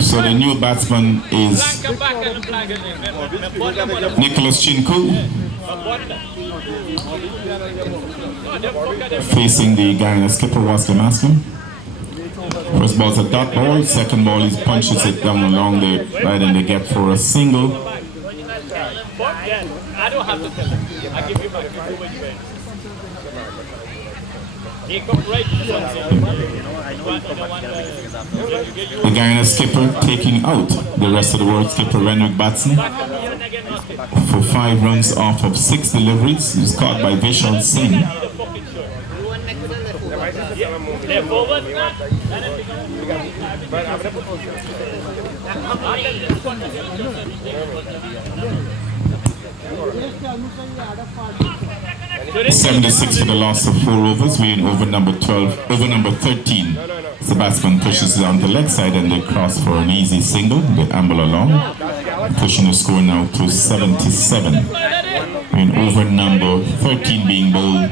So the new batsman is Nicholas Chinku, facing the Guyana skipper Wasim Haslim. First ball's a dot ball, second ball he punches it down along the right and they get for a single. I don't have to tell him. I give you my The Guyana skipper taking out the rest of the world skipper Renwick Batson for 5 runs off of 6 deliveries. He was caught by Vishal Singh. $76 for the loss of 4 overs. We're in over number 12, over number 13. The batsman pushes it on the leg side and they cross for an easy single. They amble along, pushing the score now to 77. We're in over number 13 being bowled.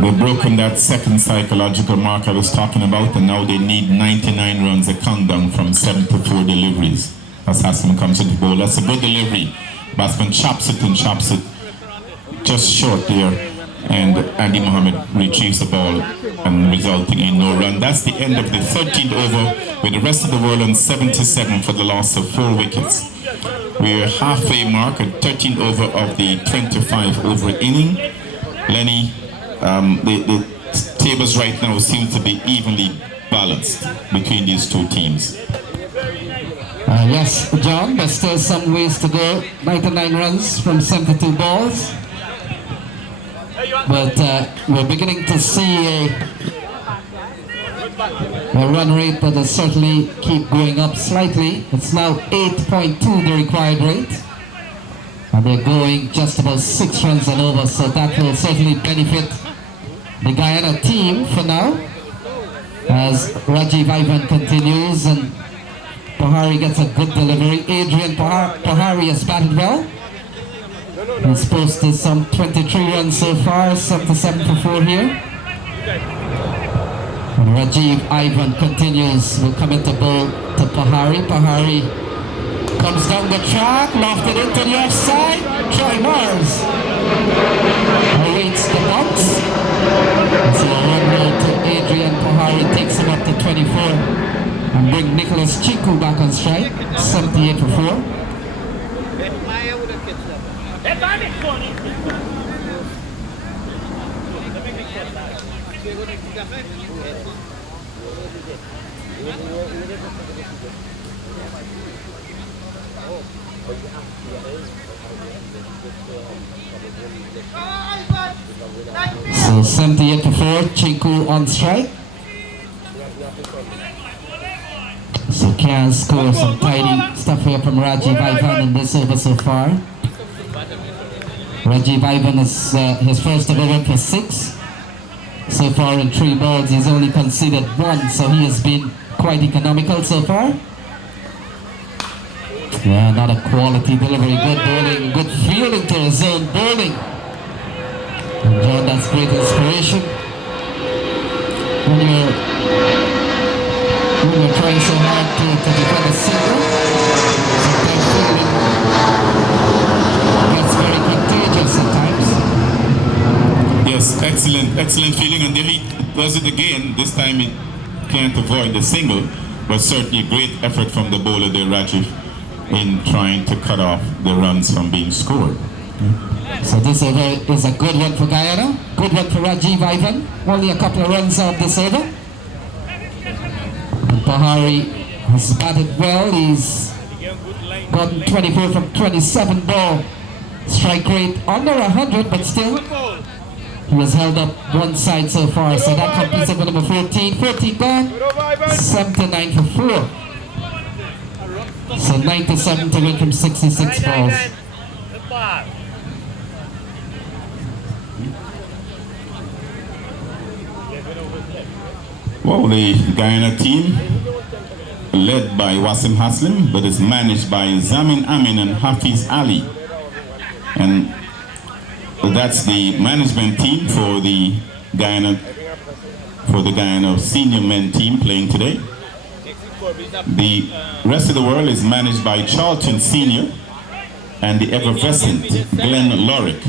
They've broken that second psychological mark I was talking about, and now they need 99 runs, a countdown from 74 deliveries. As Hassan comes to the bowl, that's a good delivery. Batsman chops it and chops it just short there, and Andy Mohammed retrieves the ball and resulting in no run. That's the end of the 13th over, with the rest of the world on 77 for the loss of 4 wickets. We're halfway mark at 13th over of the 25 over inning. Lenny, the tables right now seem to be evenly balanced between these two teams. Yes, John, but still some ways to go. 99 runs from 72 balls. But we're beginning to see a run rate that will certainly keep going up slightly. It's now 8.2 the required rate. And they're going just about 6 runs and over, so that will certainly benefit the Guyana team for now. As Rajiv Ivan continues and Pahari gets a good delivery. Adrian Pahari has batted well. He's posted some 23 runs so far, 77 for 4 here. And Rajiv Ivan continues, will come into bowl to Pahari. Pahari comes down the track, lofted into the offside. Troy Mars awaits the bounce. So a run roll to Adrian Pahari takes him up to 24. And bring Nicholas Chiku back on strike, 78 for 4. So 78 for 4, Chiku on strike. So can score some tidy stuff here from Rajiv Ivan in this over so far. Rajiv Ivan is his first over for 6. So far in 3 balls, he's only conceded 1, so he has been quite economical so far. Yeah, another quality delivery, good bowling, good fielding to his zone bowling. John, that's great inspiration. When you're trying so hard to defend a single, sometimes feeling gets very contagious at times. Yes, excellent feeling, and Delhi does it again. This time it can't avoid the single, but certainly a great effort from the bowler there, Rajiv, in trying to cut off the runs from being scored. So this over is a good one for Guyana, good one for Rajiv Ivan. Only a couple of runs off this over. And Bahari has batted well. He's gotten 24 from 27 ball. Strike rate under 100, but still he has held up one side so far. So that completes over number 14. 14 gone, 79 for 4. So 97 to win from 66 balls. Well, the Guyana team, led by Wasim Haslim, but is managed by Zamin Amin and Hafiz Ali. And that's the management team for the Guyana senior men team playing today. The rest of the world is managed by Charlton Senior and the effervescent Glenn Lorick.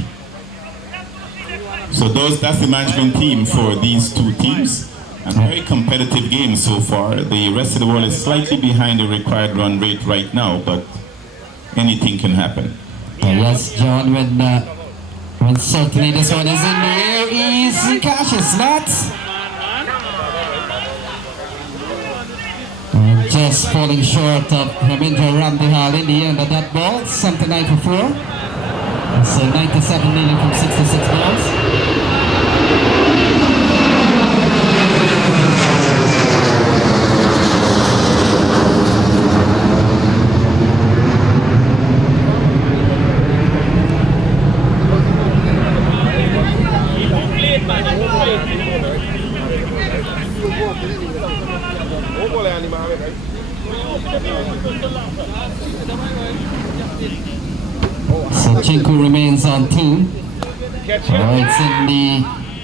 So that's the management team for these two teams. A very competitive game so far. The rest of the world is slightly behind the required run rate right now, but anything can happen. Yes, John, when certainly this one is in the air, easy catch, it's not. And just falling short of Hemindra Ramdihal in the end of that ball, 79 for 4. So 97 million from 66 balls. So Chinku remains on 2.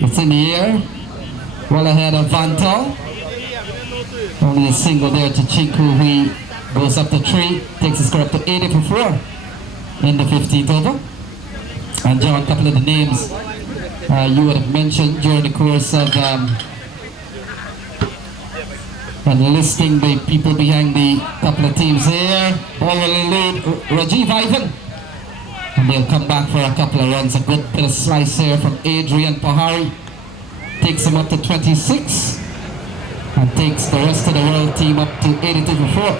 It's in the air. Well ahead of Vantal. Only a single there to Chinku. He goes up to 3, takes his score up to 80 for 4 in the 15th over. And John, a couple of the names you would have mentioned during the course of listing the people behind the couple of teams here. All will elude Rajiv Ivan. And they'll come back for a couple of runs. A good bit of slice here from Adrian Pahari. Takes him up to 26. And takes the rest of the world team up to 82 for 4.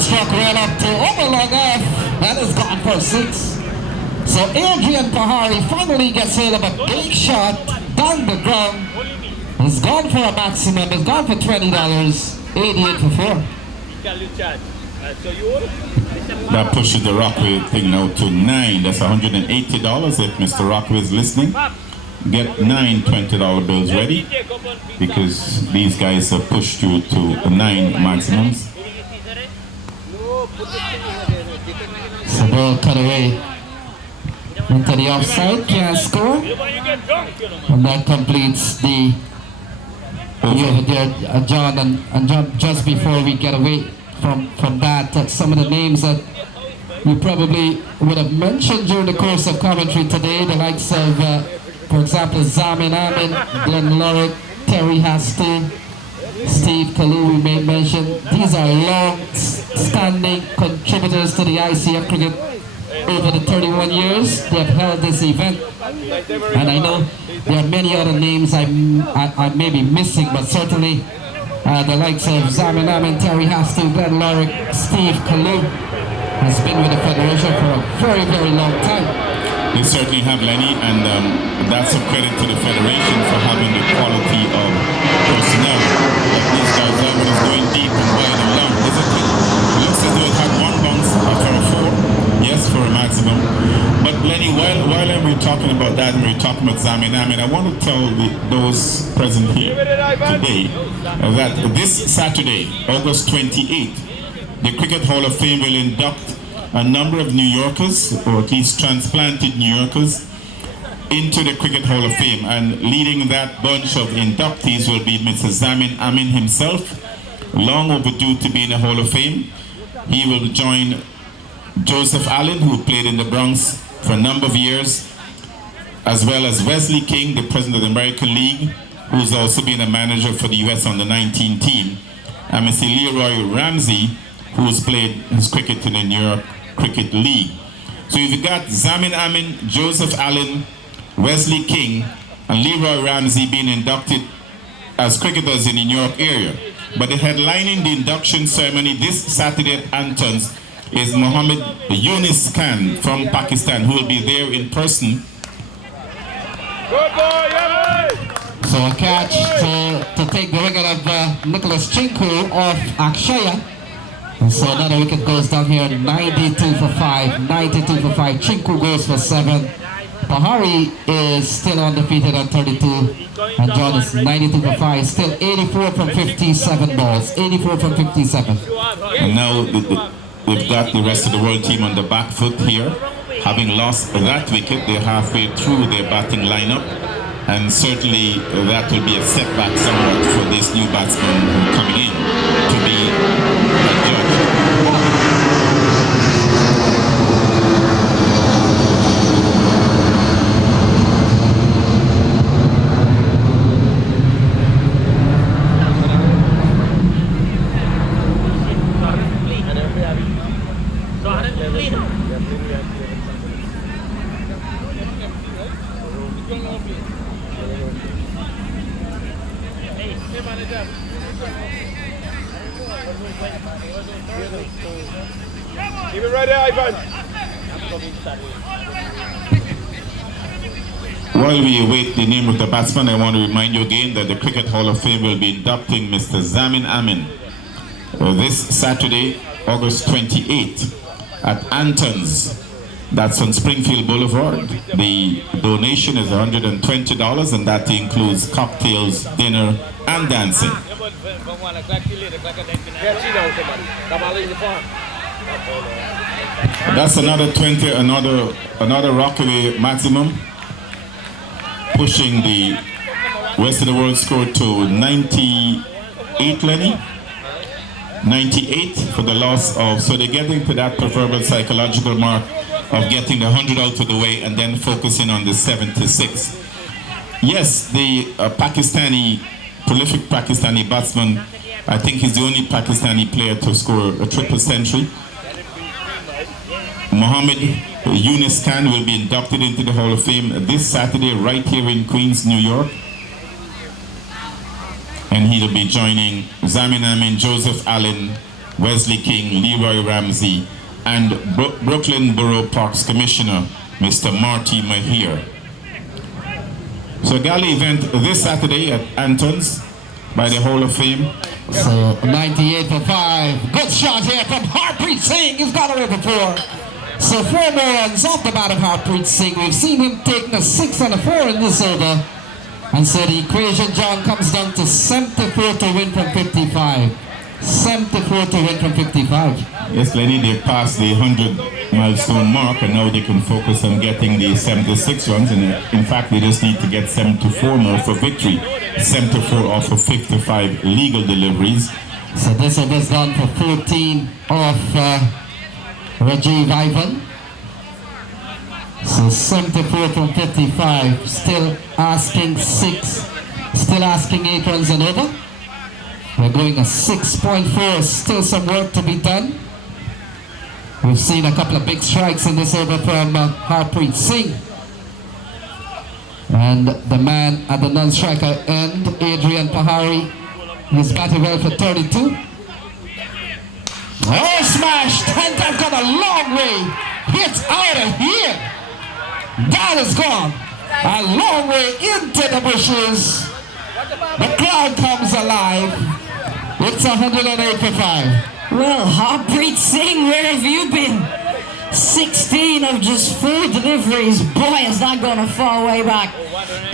Struck right up to overlong off. That is gone for 6. So Adrian Pahari finally gets hold of a big shot down the ground. He's gone for a maximum. He's gone for $20. 88 for 4. That pushes the Rockaway thing now to 9. That's $180 if Mr. Rockaway is listening. Get 9 $20 bills ready, because these guys have pushed you to 9 maximums. So ball cut away into the offside, can't score. And that completes the over there, John. And John, just before we get away from that, some of the names that you probably would have mentioned during the course of commentary today, the likes of, for example, Zamin Amin, Glenn Lorick, Terry Hasty, Steve Kalu, we may mention. These are long-standing contributors to the ICF cricket over the 31 years they have held this event. And I know there are many other names I may be missing, but certainly the likes of Zamin Amin, Terry Hasty, Glenn Lorick, Steve Kalu has been with the Federation for a very, very long time. They certainly have, Lenny, and that's a credit to the Federation for having the quality of personnel that these guys have when it's going deep and wide and long, isn't it? Looks as though it had 1 bounce after a 4, yes, for a maximum. But Lenny, while I'm with talking about that, and we're talking about Zamin Amin, I want to tell those present here today that this Saturday, August 28th, the Cricket Hall of Fame will induct a number of New Yorkers, or at least transplanted New Yorkers, into the Cricket Hall of Fame. And leading that bunch of inductees will be Mr. Zamin Amin himself, long overdue to be in the Hall of Fame. He will join Joseph Allen, who played in the Bronx for a number of years, as well as Wesley King, the president of the American League, who's also been a manager for the US under-19 team, and Mr. Leroy Ramsey, who's played his cricket in the New York Cricket League. So you've got Zamin Amin, Joseph Allen, Wesley King, and Leroy Ramsey being inducted as cricketers in the New York area. But the headlining the induction ceremony this Saturday at Antons is Mohammed Yunus Khan from Pakistan, who will be there in person. Good boy, yeah, boy. So a catch to take the wicket of Nicholas Chinku off Akshaya. And so another wicket goes down here, 92 for 5, 92 for 5. Chinku goes for 7. Pahari is still undefeated on 32. And John is 92 for 5, still 84 from 57 balls, 84 from 57. And now they've got the rest of the world team on the back foot here. Having lost that wicket, they're halfway through their batting lineup. And certainly that will be a setback somewhat for this new batsman coming in to be a judge. Keep it right there, Ivan. While we await the name of the batsman, I want to remind you again that the Cricket Hall of Fame will be inducting Mr. Zamin Amin this Saturday, August 28th at Antons. That's on Springfield Boulevard. The donation is $120, and that includes cocktails, dinner, and dancing. That's another 20, another Rockaway maximum, pushing the rest of the world score to 98, Lenny. 98 for the loss of, so they're getting to that proverbial psychological mark of getting the 100 out of the way and then focusing on the 76. Yes, the prolific Pakistani batsman, I think he's the only Pakistani player to score a triple century. Mohammed Yunus Khan will be inducted into the Hall of Fame this Saturday right here in Queens, New York. And he'll be joining Zamin Amin, Joseph Allen, Wesley King, Leroy Ramsey, and Brooklyn Borough Parks Commissioner, Mr. Marty Mahir. So a gala event this Saturday at Antons by the Hall of Fame. So 98 for 5. Good shot here from Harpreet Singh. He's got away before. So 4 more runs off the bat of Harpreet Singh. We've seen him taking a 6 and a 4 in this over. And so the equation, John, comes down to 74 to win from 55. 74 to win from 55. Yes, Lenny, they passed the 100 milestone mark, and now they can focus on getting the 76 runs. And in fact, they just need to get 74 more for victory. 74 off of 55 legal deliveries. So this one is done for 14 off Rajiv Ivan. So 74 from 55, still asking 8 runs and over. We're going a 6.4, still some work to be done. We've seen a couple of big strikes in this over from Harpreet Singh. And the man at the non-striker end, Adrian Pahari, he's batting well for 32. Oh, smashed! And that's got a long way. It's out of here. That is gone. A long way into the bushes. The crowd comes alive. It's 108 for 5. Well, Harpreet Singh, where have you been? 16 of just 4 deliveries. Boy, is that gone a far way back.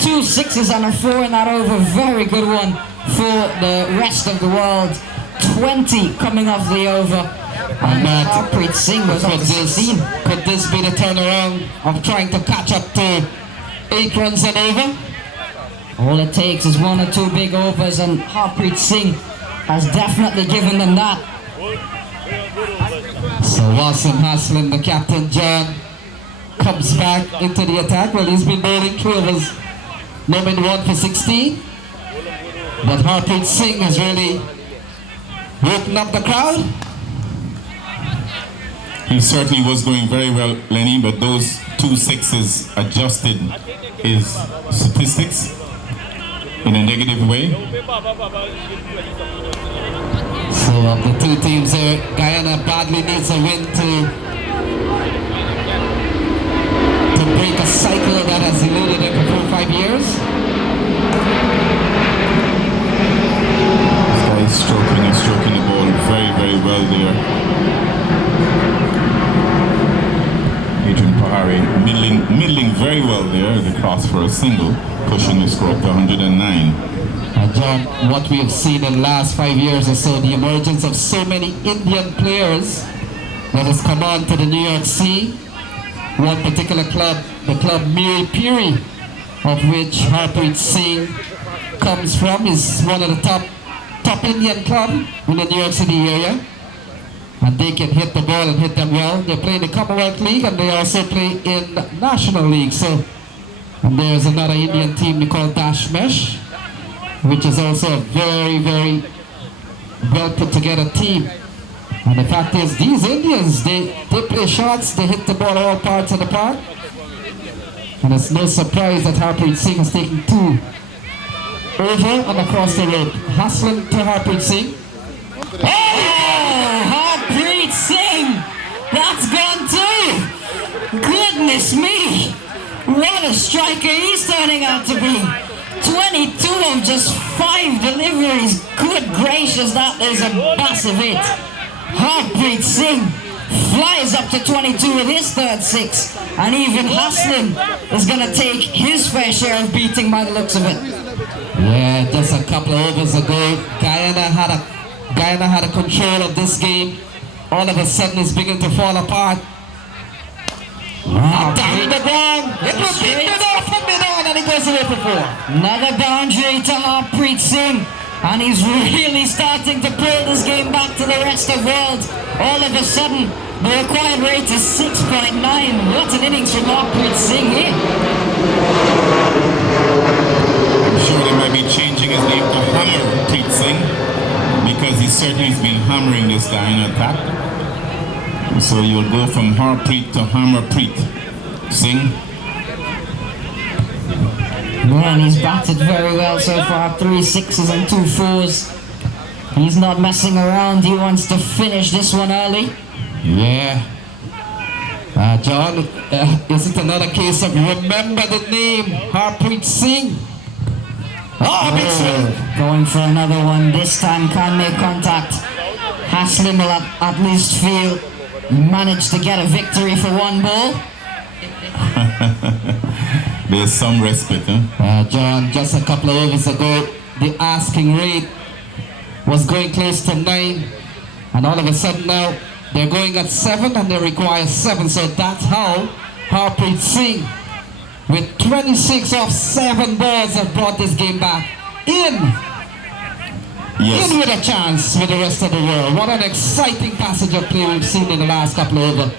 2 sixes and a 4 in that over. Very good one for the rest of the world. 20 coming off the over. And Harpreet Singh was on 16. Could this be the turnaround of trying to catch up to 8 runs and over? All it takes is 1 or 2 big overs, and Harpreet Singh has definitely given them that. So Wasim Haslam, the captain, John, comes back into the attack. Well, he's been bowling 3 overs, no man 1 for 16. But Harpreet Singh has really woken up the crowd. He certainly was going very well, Lenny, but those 2 sixes adjusted his statistics in a negative way. So of the 2 teams here, Guyana badly needs a win to break a cycle that has eluded them for 4 or 5 years. This guy is stroking the ball very, very well there. Adrian Pahari middling very well there. The cross for a single, pushing the score up to 109. John, what we have seen in the last 5 years or so, the emergence of so many Indian players that has come on to the New York Sea. One particular club, the club Miri Piri, of which Harpreet Singh comes from, is one of the top Indian club in the New York City area. And they can hit the ball and hit them well. They play in the Commonwealth League and they also play in the National League. So, and there's another Indian team they call Dashmesh, which is also a very, very well put together team. And the fact is, these Indians, they play shots, they hit the ball all parts of the park. And it's no surprise that Harpreet Singh is taking 2 over and across the road. Haslam to Harpreet Singh. Oh, Harpreet Singh! That's gone too! Goodness me! What a striker he's turning out to be! 22 of just 5 deliveries. Good gracious, that is a massive hit. Harpreet Singh flies up to 22 with his 3rd 6, and even Haslam is going to take his fair share of beating by the looks of it. Yeah, just a couple of overs ago, Guyana had a control of this game. All of a sudden, it's beginning to fall apart. Down the ground, it was hit off from mid-on, and it goes away for 4. Another boundary to Harpreet Singh, and he's really starting to pull this game back to the rest of the world. All of a sudden, the required rate is 6.9. What an innings from Harpreet Singh here. I'm sure they might be changing his name to Hammerpreet Singh, because he certainly has been hammering this guy in attack. So you'll go from Harpreet to Hammerpreet Singh. Man, he's batted very well so far. 3 sixes and 2 4s. He's not messing around. He wants to finish this one early. Yeah. John, is it another case of remember the name Harpreet Singh? Oh, big swing. Going for another one. This time can't make contact. Haslam will at least feel managed to get a victory for 1 ball. There's some respite, huh? John, just a couple of overs ago, the asking rate was going close to 9, and all of a sudden now they're going at 7 and they require 7. So that's how Harpreet Singh, with 26 off 7 balls, have brought this game back in. Yes. In with a chance with the rest of the world. What an exciting passage of play we've seen in the last couple of overs.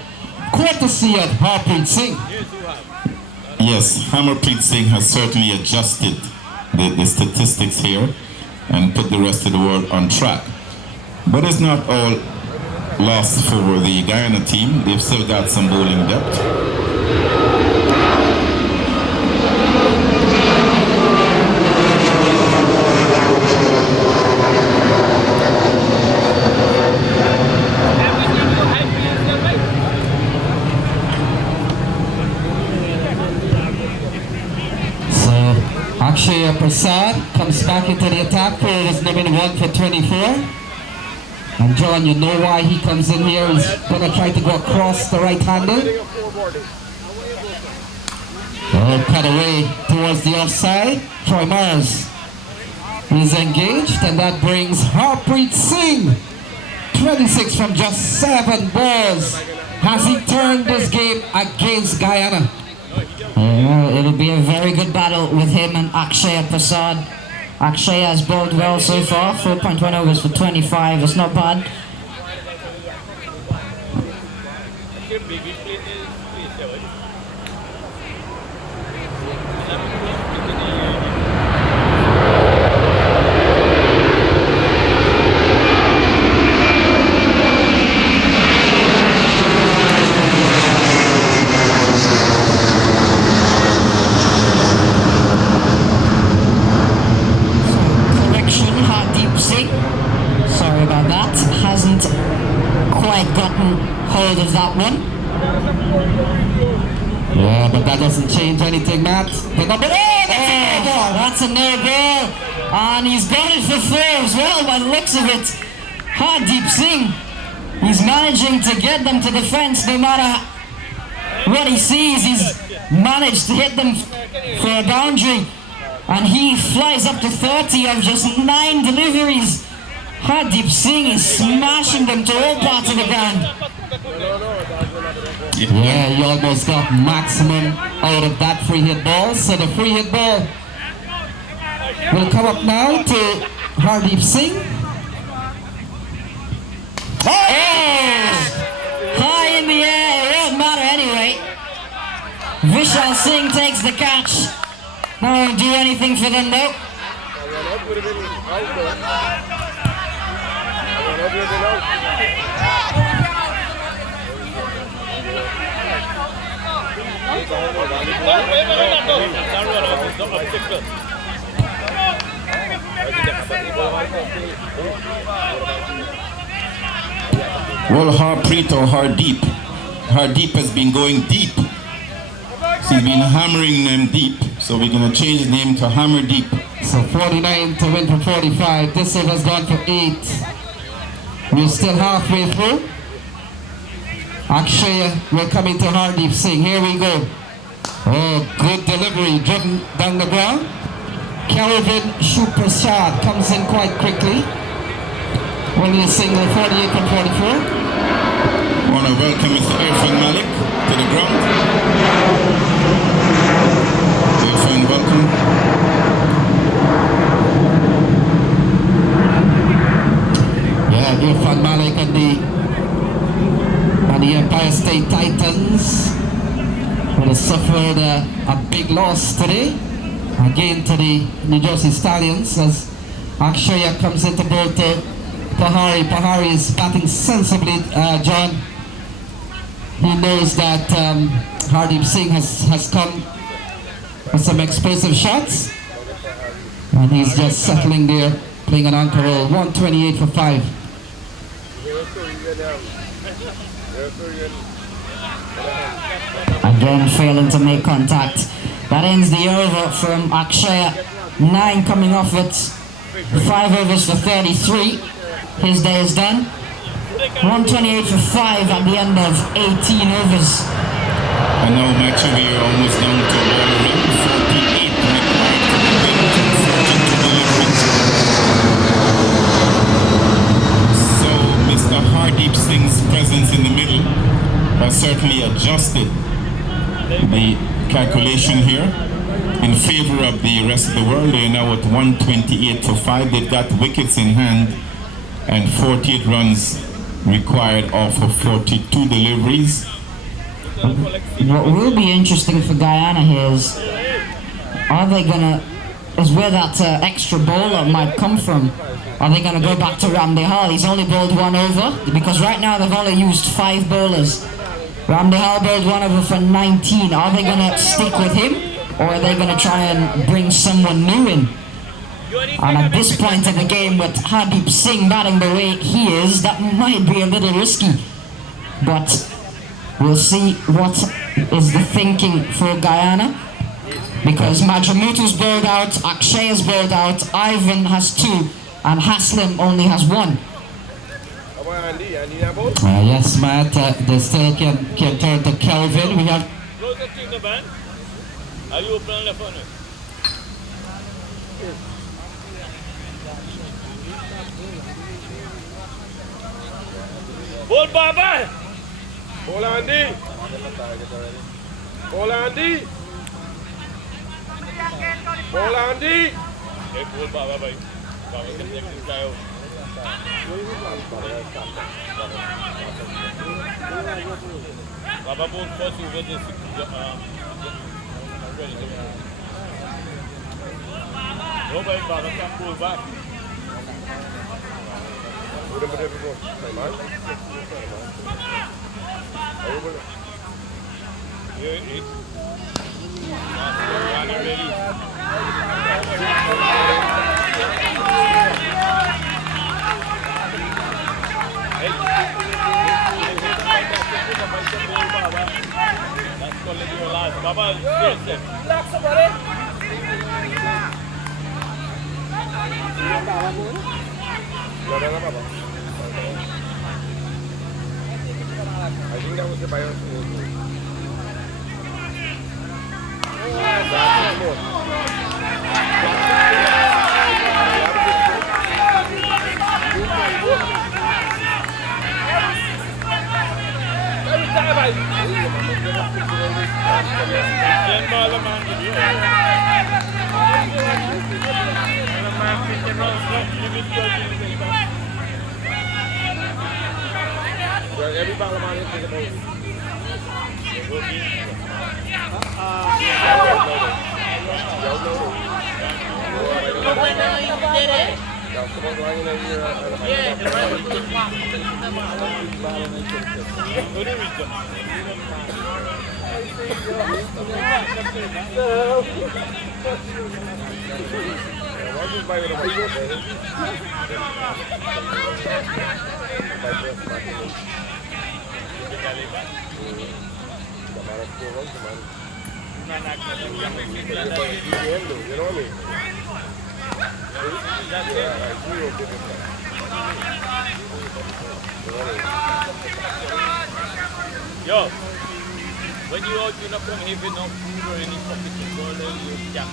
Courtesy of Harpreet Singh. Yes, Hammerpreet Singh has certainly adjusted the statistics here and put the rest of the world on track. But it's not all lost for the Guyana team. They've still got some bowling depth. Akshay Prasad comes back into the attack for his number 1 for 24. And John, you know why he comes in here? He's gonna try to go across the right handle. Oh, cut away towards the offside. Troy Myers is engaged, and that brings Harpreet Singh, 26 from just 7 balls. Has he turned this game against Guyana? It'll be a very good battle with him and Akshay Prasad. Akshay has bowled well so far, 4.1 overs for 25, it's not bad. Hold of that one. Yeah, but that doesn't change anything, Matt. That's a no ball. And he's got it for 4 as well by the looks of it. Hardeep Singh, he's managing to get them to defense no matter what he sees. He's managed to hit them for a boundary. And he flies up to 30 of just 9 deliveries. Hardeep Singh is smashing them to all parts of the ground. Yeah, he almost got maximum out of that free hit ball. So the free hit ball will come up now to Hardeep Singh. High in the air, it won't matter anyway. Vishal Singh takes the catch. No one do anything for them though. Well, Harpreet or Hardeep. Hardeep has been going deep. He's been hammering them deep. So we're going to change the name to Hammer Deep. So 49 to win for 45. This over's gone for 8. We're still halfway through. Akshay will come into Hardeep Singh. Here we go. Oh, good delivery. Driven down the ground. Kelvin Shuprasad comes in quite quickly. Only a single, 48 from 44. I want to welcome Mr. Irfan Malik to the ground. Irfan, welcome. Yeah, Irfan Malik and the Empire State Titans would have suffered a big loss today, again to the New Jersey Stallions, as Akshaya comes into bowl to Pahari. Pahari is batting sensibly, John. He knows that Hardeep Singh has come with some explosive shots, and he's just settling there, playing an anchor roll. 128 for 5. Again failing to make contact. That ends the over from Akshaya. 9 coming off it. 5 overs for 33. His day is done. 128 for 5 at the end of 18 overs. And now Matthew, we are almost down to ball around 48 required to win 42 deliveries. So Mr. Hardeep Singh's presence in the middle has certainly adjusted the calculation here in favor of the rest of the world. They are now at 128 for 5. They've got wickets in hand and 48 runs required off of 42 deliveries. What will be interesting for Guyana here is, where that extra bowler might come from. Are they going to go back to Ramdehal? He's only bowled 1 over, because right now they've only used 5 bowlers. Ramdehal bowled 1 over for 19. Are they going to stick with him, or are they going to try and bring someone new in? And at this point of the game, with Hardeep Singh batting the way he is, that might be a little risky. But we'll see what is the thinking for Guyana. Because Majamutu's bowled out, Akshay has bowled out, Ivan has 2, and Haslim only has 1. Come on, Andy. Andy, now ball. Yes, Matt. They still can turn to Kelvin. We have Closer to the band. Are you open on left on it? Ball, Baba! Ball, Andy. Ball, Andy. Ball, Andy. Hey, ball, Baba, bhai. Baba can take this guy out. Baba ball first over this. No, bhai, Baba can pull back. Yeah, it's ready. That's going to be your last. Baba, seriously. Relax somebody. I think that was the bio. Every ball man is taking over. Yo, when you out, you're not going to have enough food or any pocket to go there, you jump.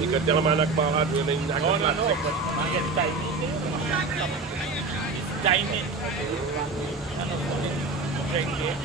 You can tell him I'm not about hard when they knock No, him no, out. no, but man gets tiny. It's tiny. Drink it.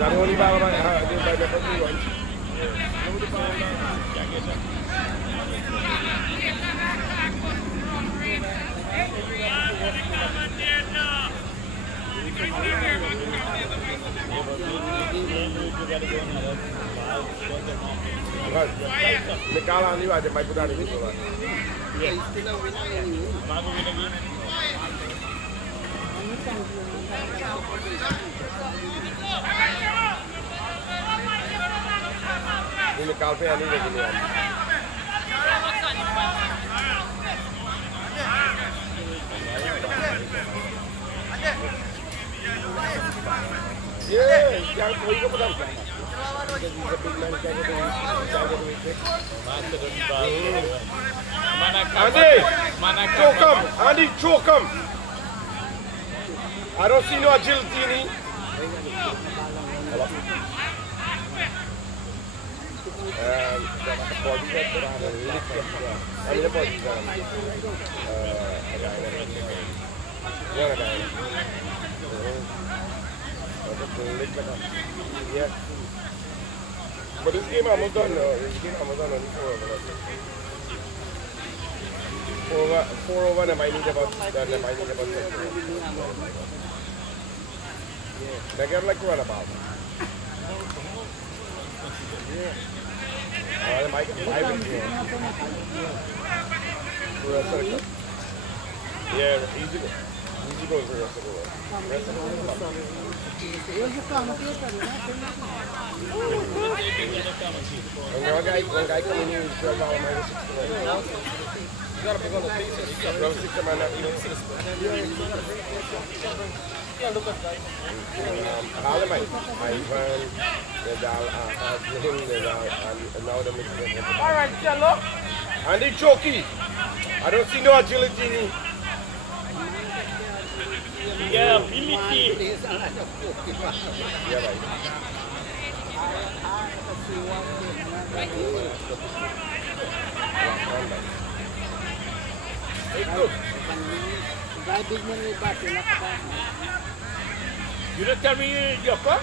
That's the only ball man by the first one. The call on you, I might put that in the one. In the cafe, I need it. Yeah, can't go for them. He's a big man, can't get away quick. Andy, choke him. Andy, choke him. I don't see no agility in him. Yeah. But this game almost done now. This game almost done on the floor. Four over, they might need about 10. They get like what about? They might get 5 in here. Yeah, easy go. Easy go for the rest of the way. One guy coming in is 12 hours minus 6 to 1. You gotta pick on the pieces. You got 6 man, not even 6. Yeah, look at that. All of my Ivan, and now the mixing. All right, Jello. And the jockey. I don't see no agility in him. Yeah, ability. Yeah, right. Hey, good. You don't tell me your car?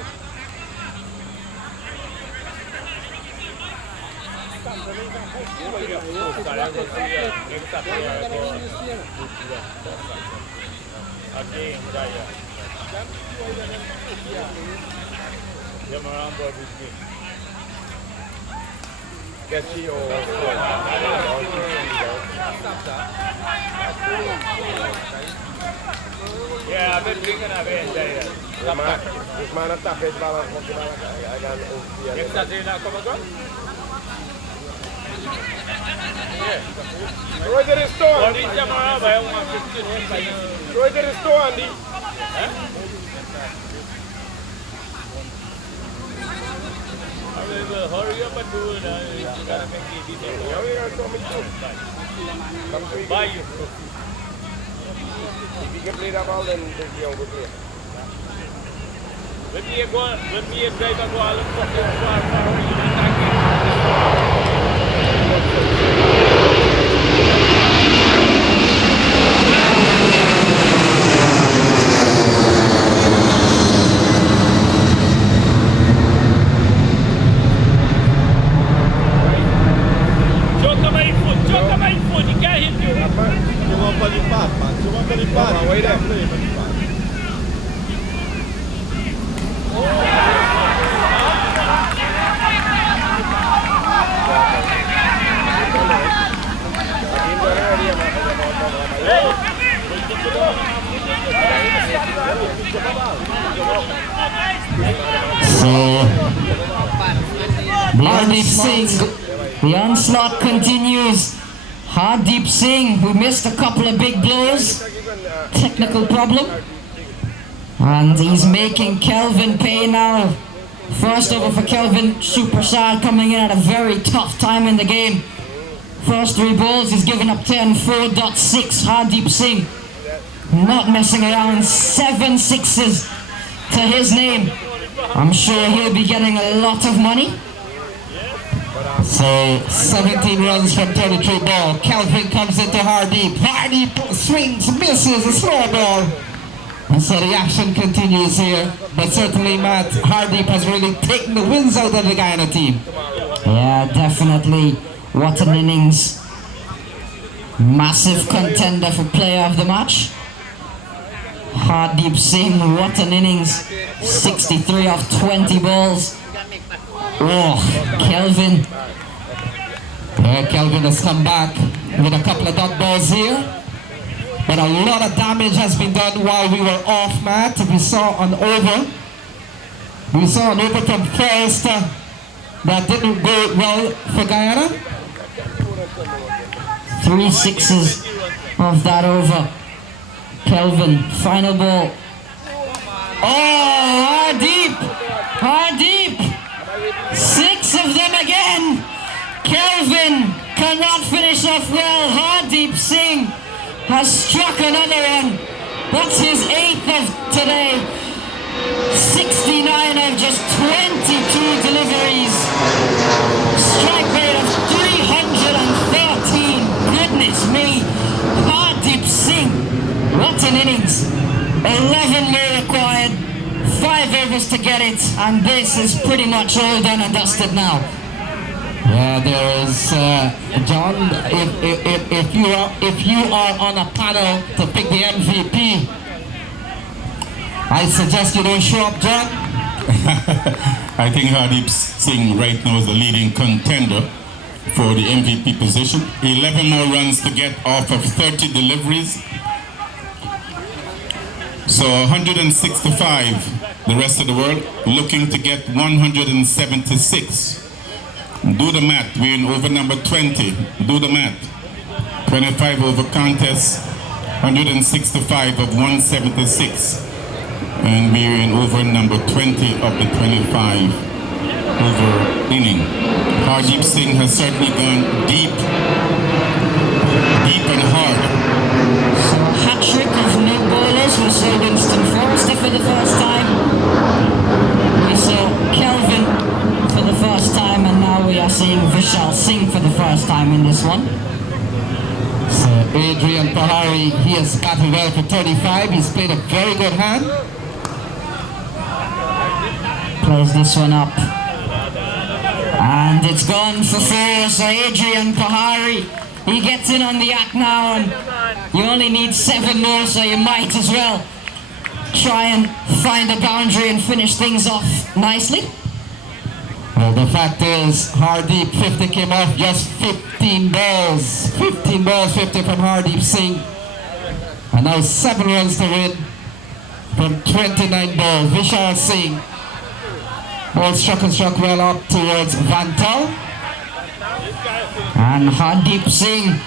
Again, Jaya. Catchy or yeah, I've been drinking away, Jaya. This man attack his balance. I got Next Saturday, now come again? Throw it to the store. What is the Mara? I want 15 minutes. Throw it to the store, Andy. I will hurry up and do it. You gotta make it easy. Buy you. If you can play that ball, then you'll go play. When we drive and go all fucking far, Choca my foot, you can't hit you. You want to play pass, man. You want to play pass. Wait there. So, Hardeep Singh, the onslaught continues. Hardeep Singh, who missed a couple of big blows, technical problem, and he's making Kelvin pay now. First over for Kelvin, super sad, coming in at a very tough time in the game. First 3 balls, he's given up 10, 4.6. Hardeep Singh, not messing around, 7 sixes to his name. I'm sure he'll be getting a lot of money. So 17 runs from 33 ball. Kelvin comes into Hardeep. Hardeep swings, misses a slow ball. And so the action continues here. But certainly, Matt, Hardeep has really taken the wins out of the Guyana team. Yeah, definitely. What an innings. Massive contender for player of the match. Hardeep Singh, what an innings. 63 off 20 balls. Oh, Kelvin. Kelvin has come back with a couple of dot balls here. But a lot of damage has been done while we were off, Matt. We saw an over. We saw an over from Forrester that didn't go well for Guyana. 3 sixes of that over. Kelvin, final ball. Oh, Hardeep! 6 of them again! Kelvin cannot finish off well. Hardeep Singh has struck another one. That's his 8th of today. 69 of just 22 deliveries. Strike rate of 313. Goodness me. Hardeep Singh. What an innings. 11 more required. 5 overs to get it. And this is pretty much all done and dusted now. Yeah, there is John. If you are on a panel to pick the MVP, I suggest you don't show up, John. I think Hardeep Singh right now is the leading contender for the MVP position. 11 more runs to get off of 30 deliveries. So 165, the rest of the world looking to get 176. Do the math, we're in over number 20. Do the math. 25 over contest, 165 of 176. And we're in over number 20 of the 25 over inning. Hardeep Singh has certainly gone deep and hard. So a hat trick of new bowlers. We saw Winston Forrester for the first time. We saw Kelvin for the first time, and now we are seeing Vishal Singh for the first time in this one. So Adrian Pahari, he has batted well for 35. He's played a very good hand. Plays this one up. And it's gone for four. So Adrian Pahari, he gets in on the act now, and you only need 7 more, so you might as well try and find a boundary and finish things off nicely. Well, the fact is, Hardeep 50 came off just 15 balls. 15 balls, 50 from Hardeep Singh. And now 7 runs to win from 29 balls. Vishal Singh. Ball struck and struck well up towards Vantal. And Hardeep Singh,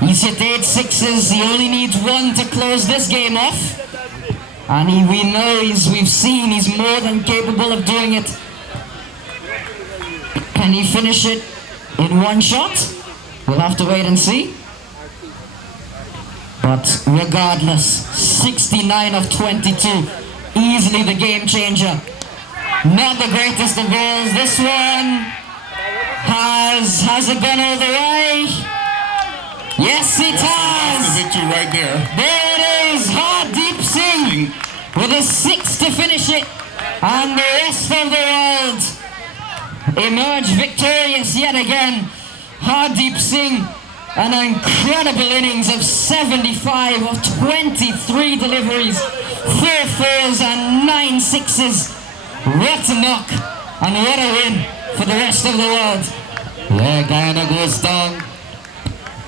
he's hit 8 sixes. He only needs 1 to close this game off. And we know we've seen he's more than capable of doing it. Can he finish it in 1 shot? We'll have to wait and see. But regardless, 69 of 22, easily the game changer. Not the greatest of balls. This one has it gone all the way? Yes, it has. That's the victory right there. There it is, Hardeep Singh with a 6 to finish it, and the rest of the world emerge victorious yet again. Hardeep Singh, an incredible innings of 75 of 23 deliveries, 4 fours and 9 sixes. What a knock and what a win for the rest of the world. Yeah, Guyana goes down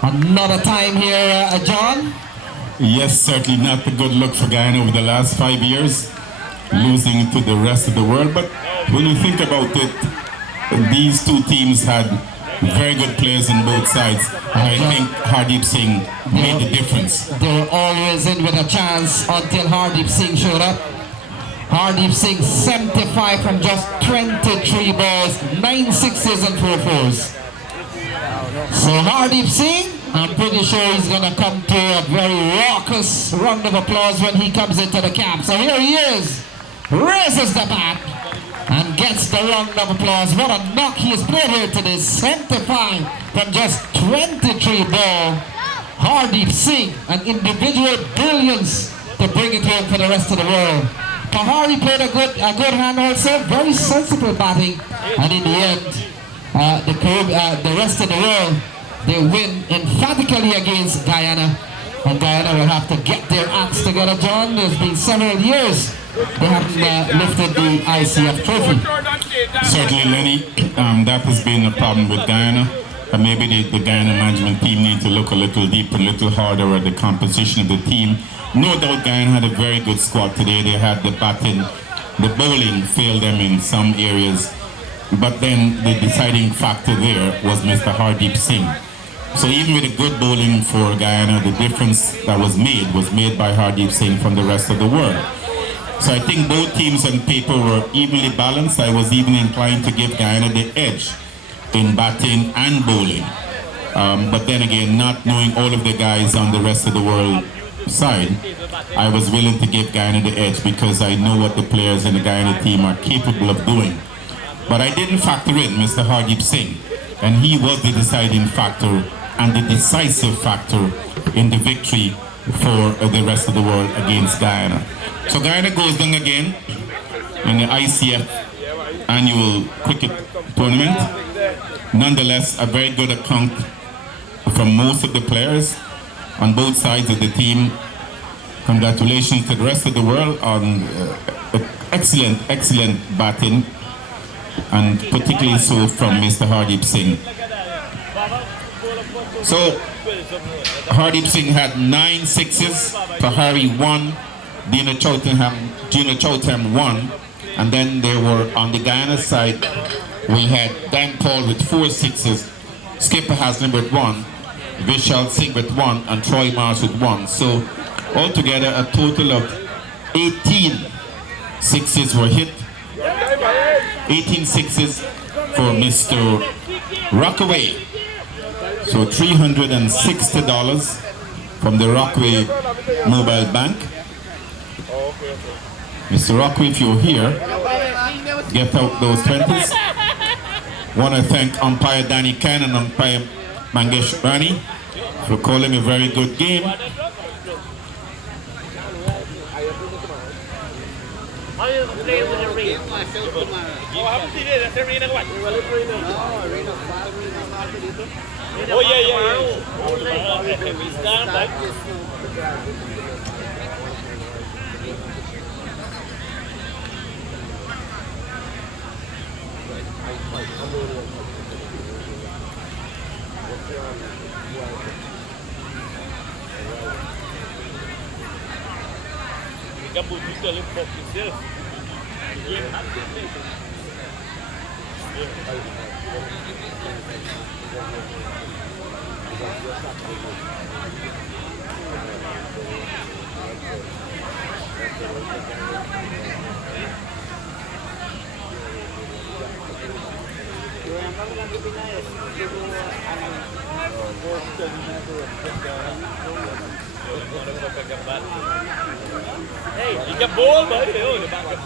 another time here, John. Yes, certainly not a good look for Guyana over the last 5 years, losing to the rest of the world. But when you think about it, these two teams had very good players on both sides. And I think Hardeep Singh made the difference. They were always in with a chance until Hardeep Singh showed up. Hardeep Singh 75 from just 23 balls, 9 sixes and 4 fours. So Hardeep Singh, I'm pretty sure he's going to come to a very raucous round of applause when he comes into the camp. So here he is, raises the bat and gets the round of applause. What a knock he has played here today. 75 from just 23 ball. Hardeep Singh, an individual brilliance to bring it home for the rest of the world. Pahari played a good hand also, very sensible batting, and in the end, the rest of the world, they win emphatically against Guyana, and Guyana will have to get their acts together, John. There's been several years they haven't lifted the ICF trophy. Certainly, Lenny, that has been a problem with Guyana. Maybe the Guyana management team need to look a little deeper, a little harder at the composition of the team. No doubt Guyana had a very good squad today. They had the batting, the bowling failed them in some areas. But then the deciding factor there was Mr. Hardeep Singh. So even with a good bowling for Guyana, the difference that was made by Hardeep Singh from the rest of the world. So I think both teams on paper were evenly balanced. I was even inclined to give Guyana the edge in batting and bowling. But then again, not knowing all of the guys on the rest of the world side, I was willing to give Guyana the edge because I know what the players in the Guyana team are capable of doing. But I didn't factor in Mr. Hardeep Singh, and he was the deciding factor and the decisive factor in the victory for the rest of the world against Guyana. So Guyana goes down again in the ICF annual cricket tournament. nonetheless, a very good account from most of the players on both sides of the team. Congratulations to the rest of the world on excellent batting, and particularly so from Mr. Hardeep Singh. So Hardeep Singh had 9 sixes, Pahari 1, Dina Chowtham 1, and then there were on the Guyana side we had Dan Paul with 4 sixes, Skipper Haslam with 1, Vishal Singh with 1, and Troy Mars with 1. So altogether a total of 18 sixes were hit. 18 sixes for Mr. Rockaway. So $360 from the Rockaway Mobile Bank. Mr. Rockaway, if you're here, get out those 20s. Want to thank umpire Danny Khan and umpire Mangesh Rani for calling a very good game. How you play with the rain? Oh yeah. We stand back. Kamu juga lempok kecil. Hey, ikan bol baru dia makan.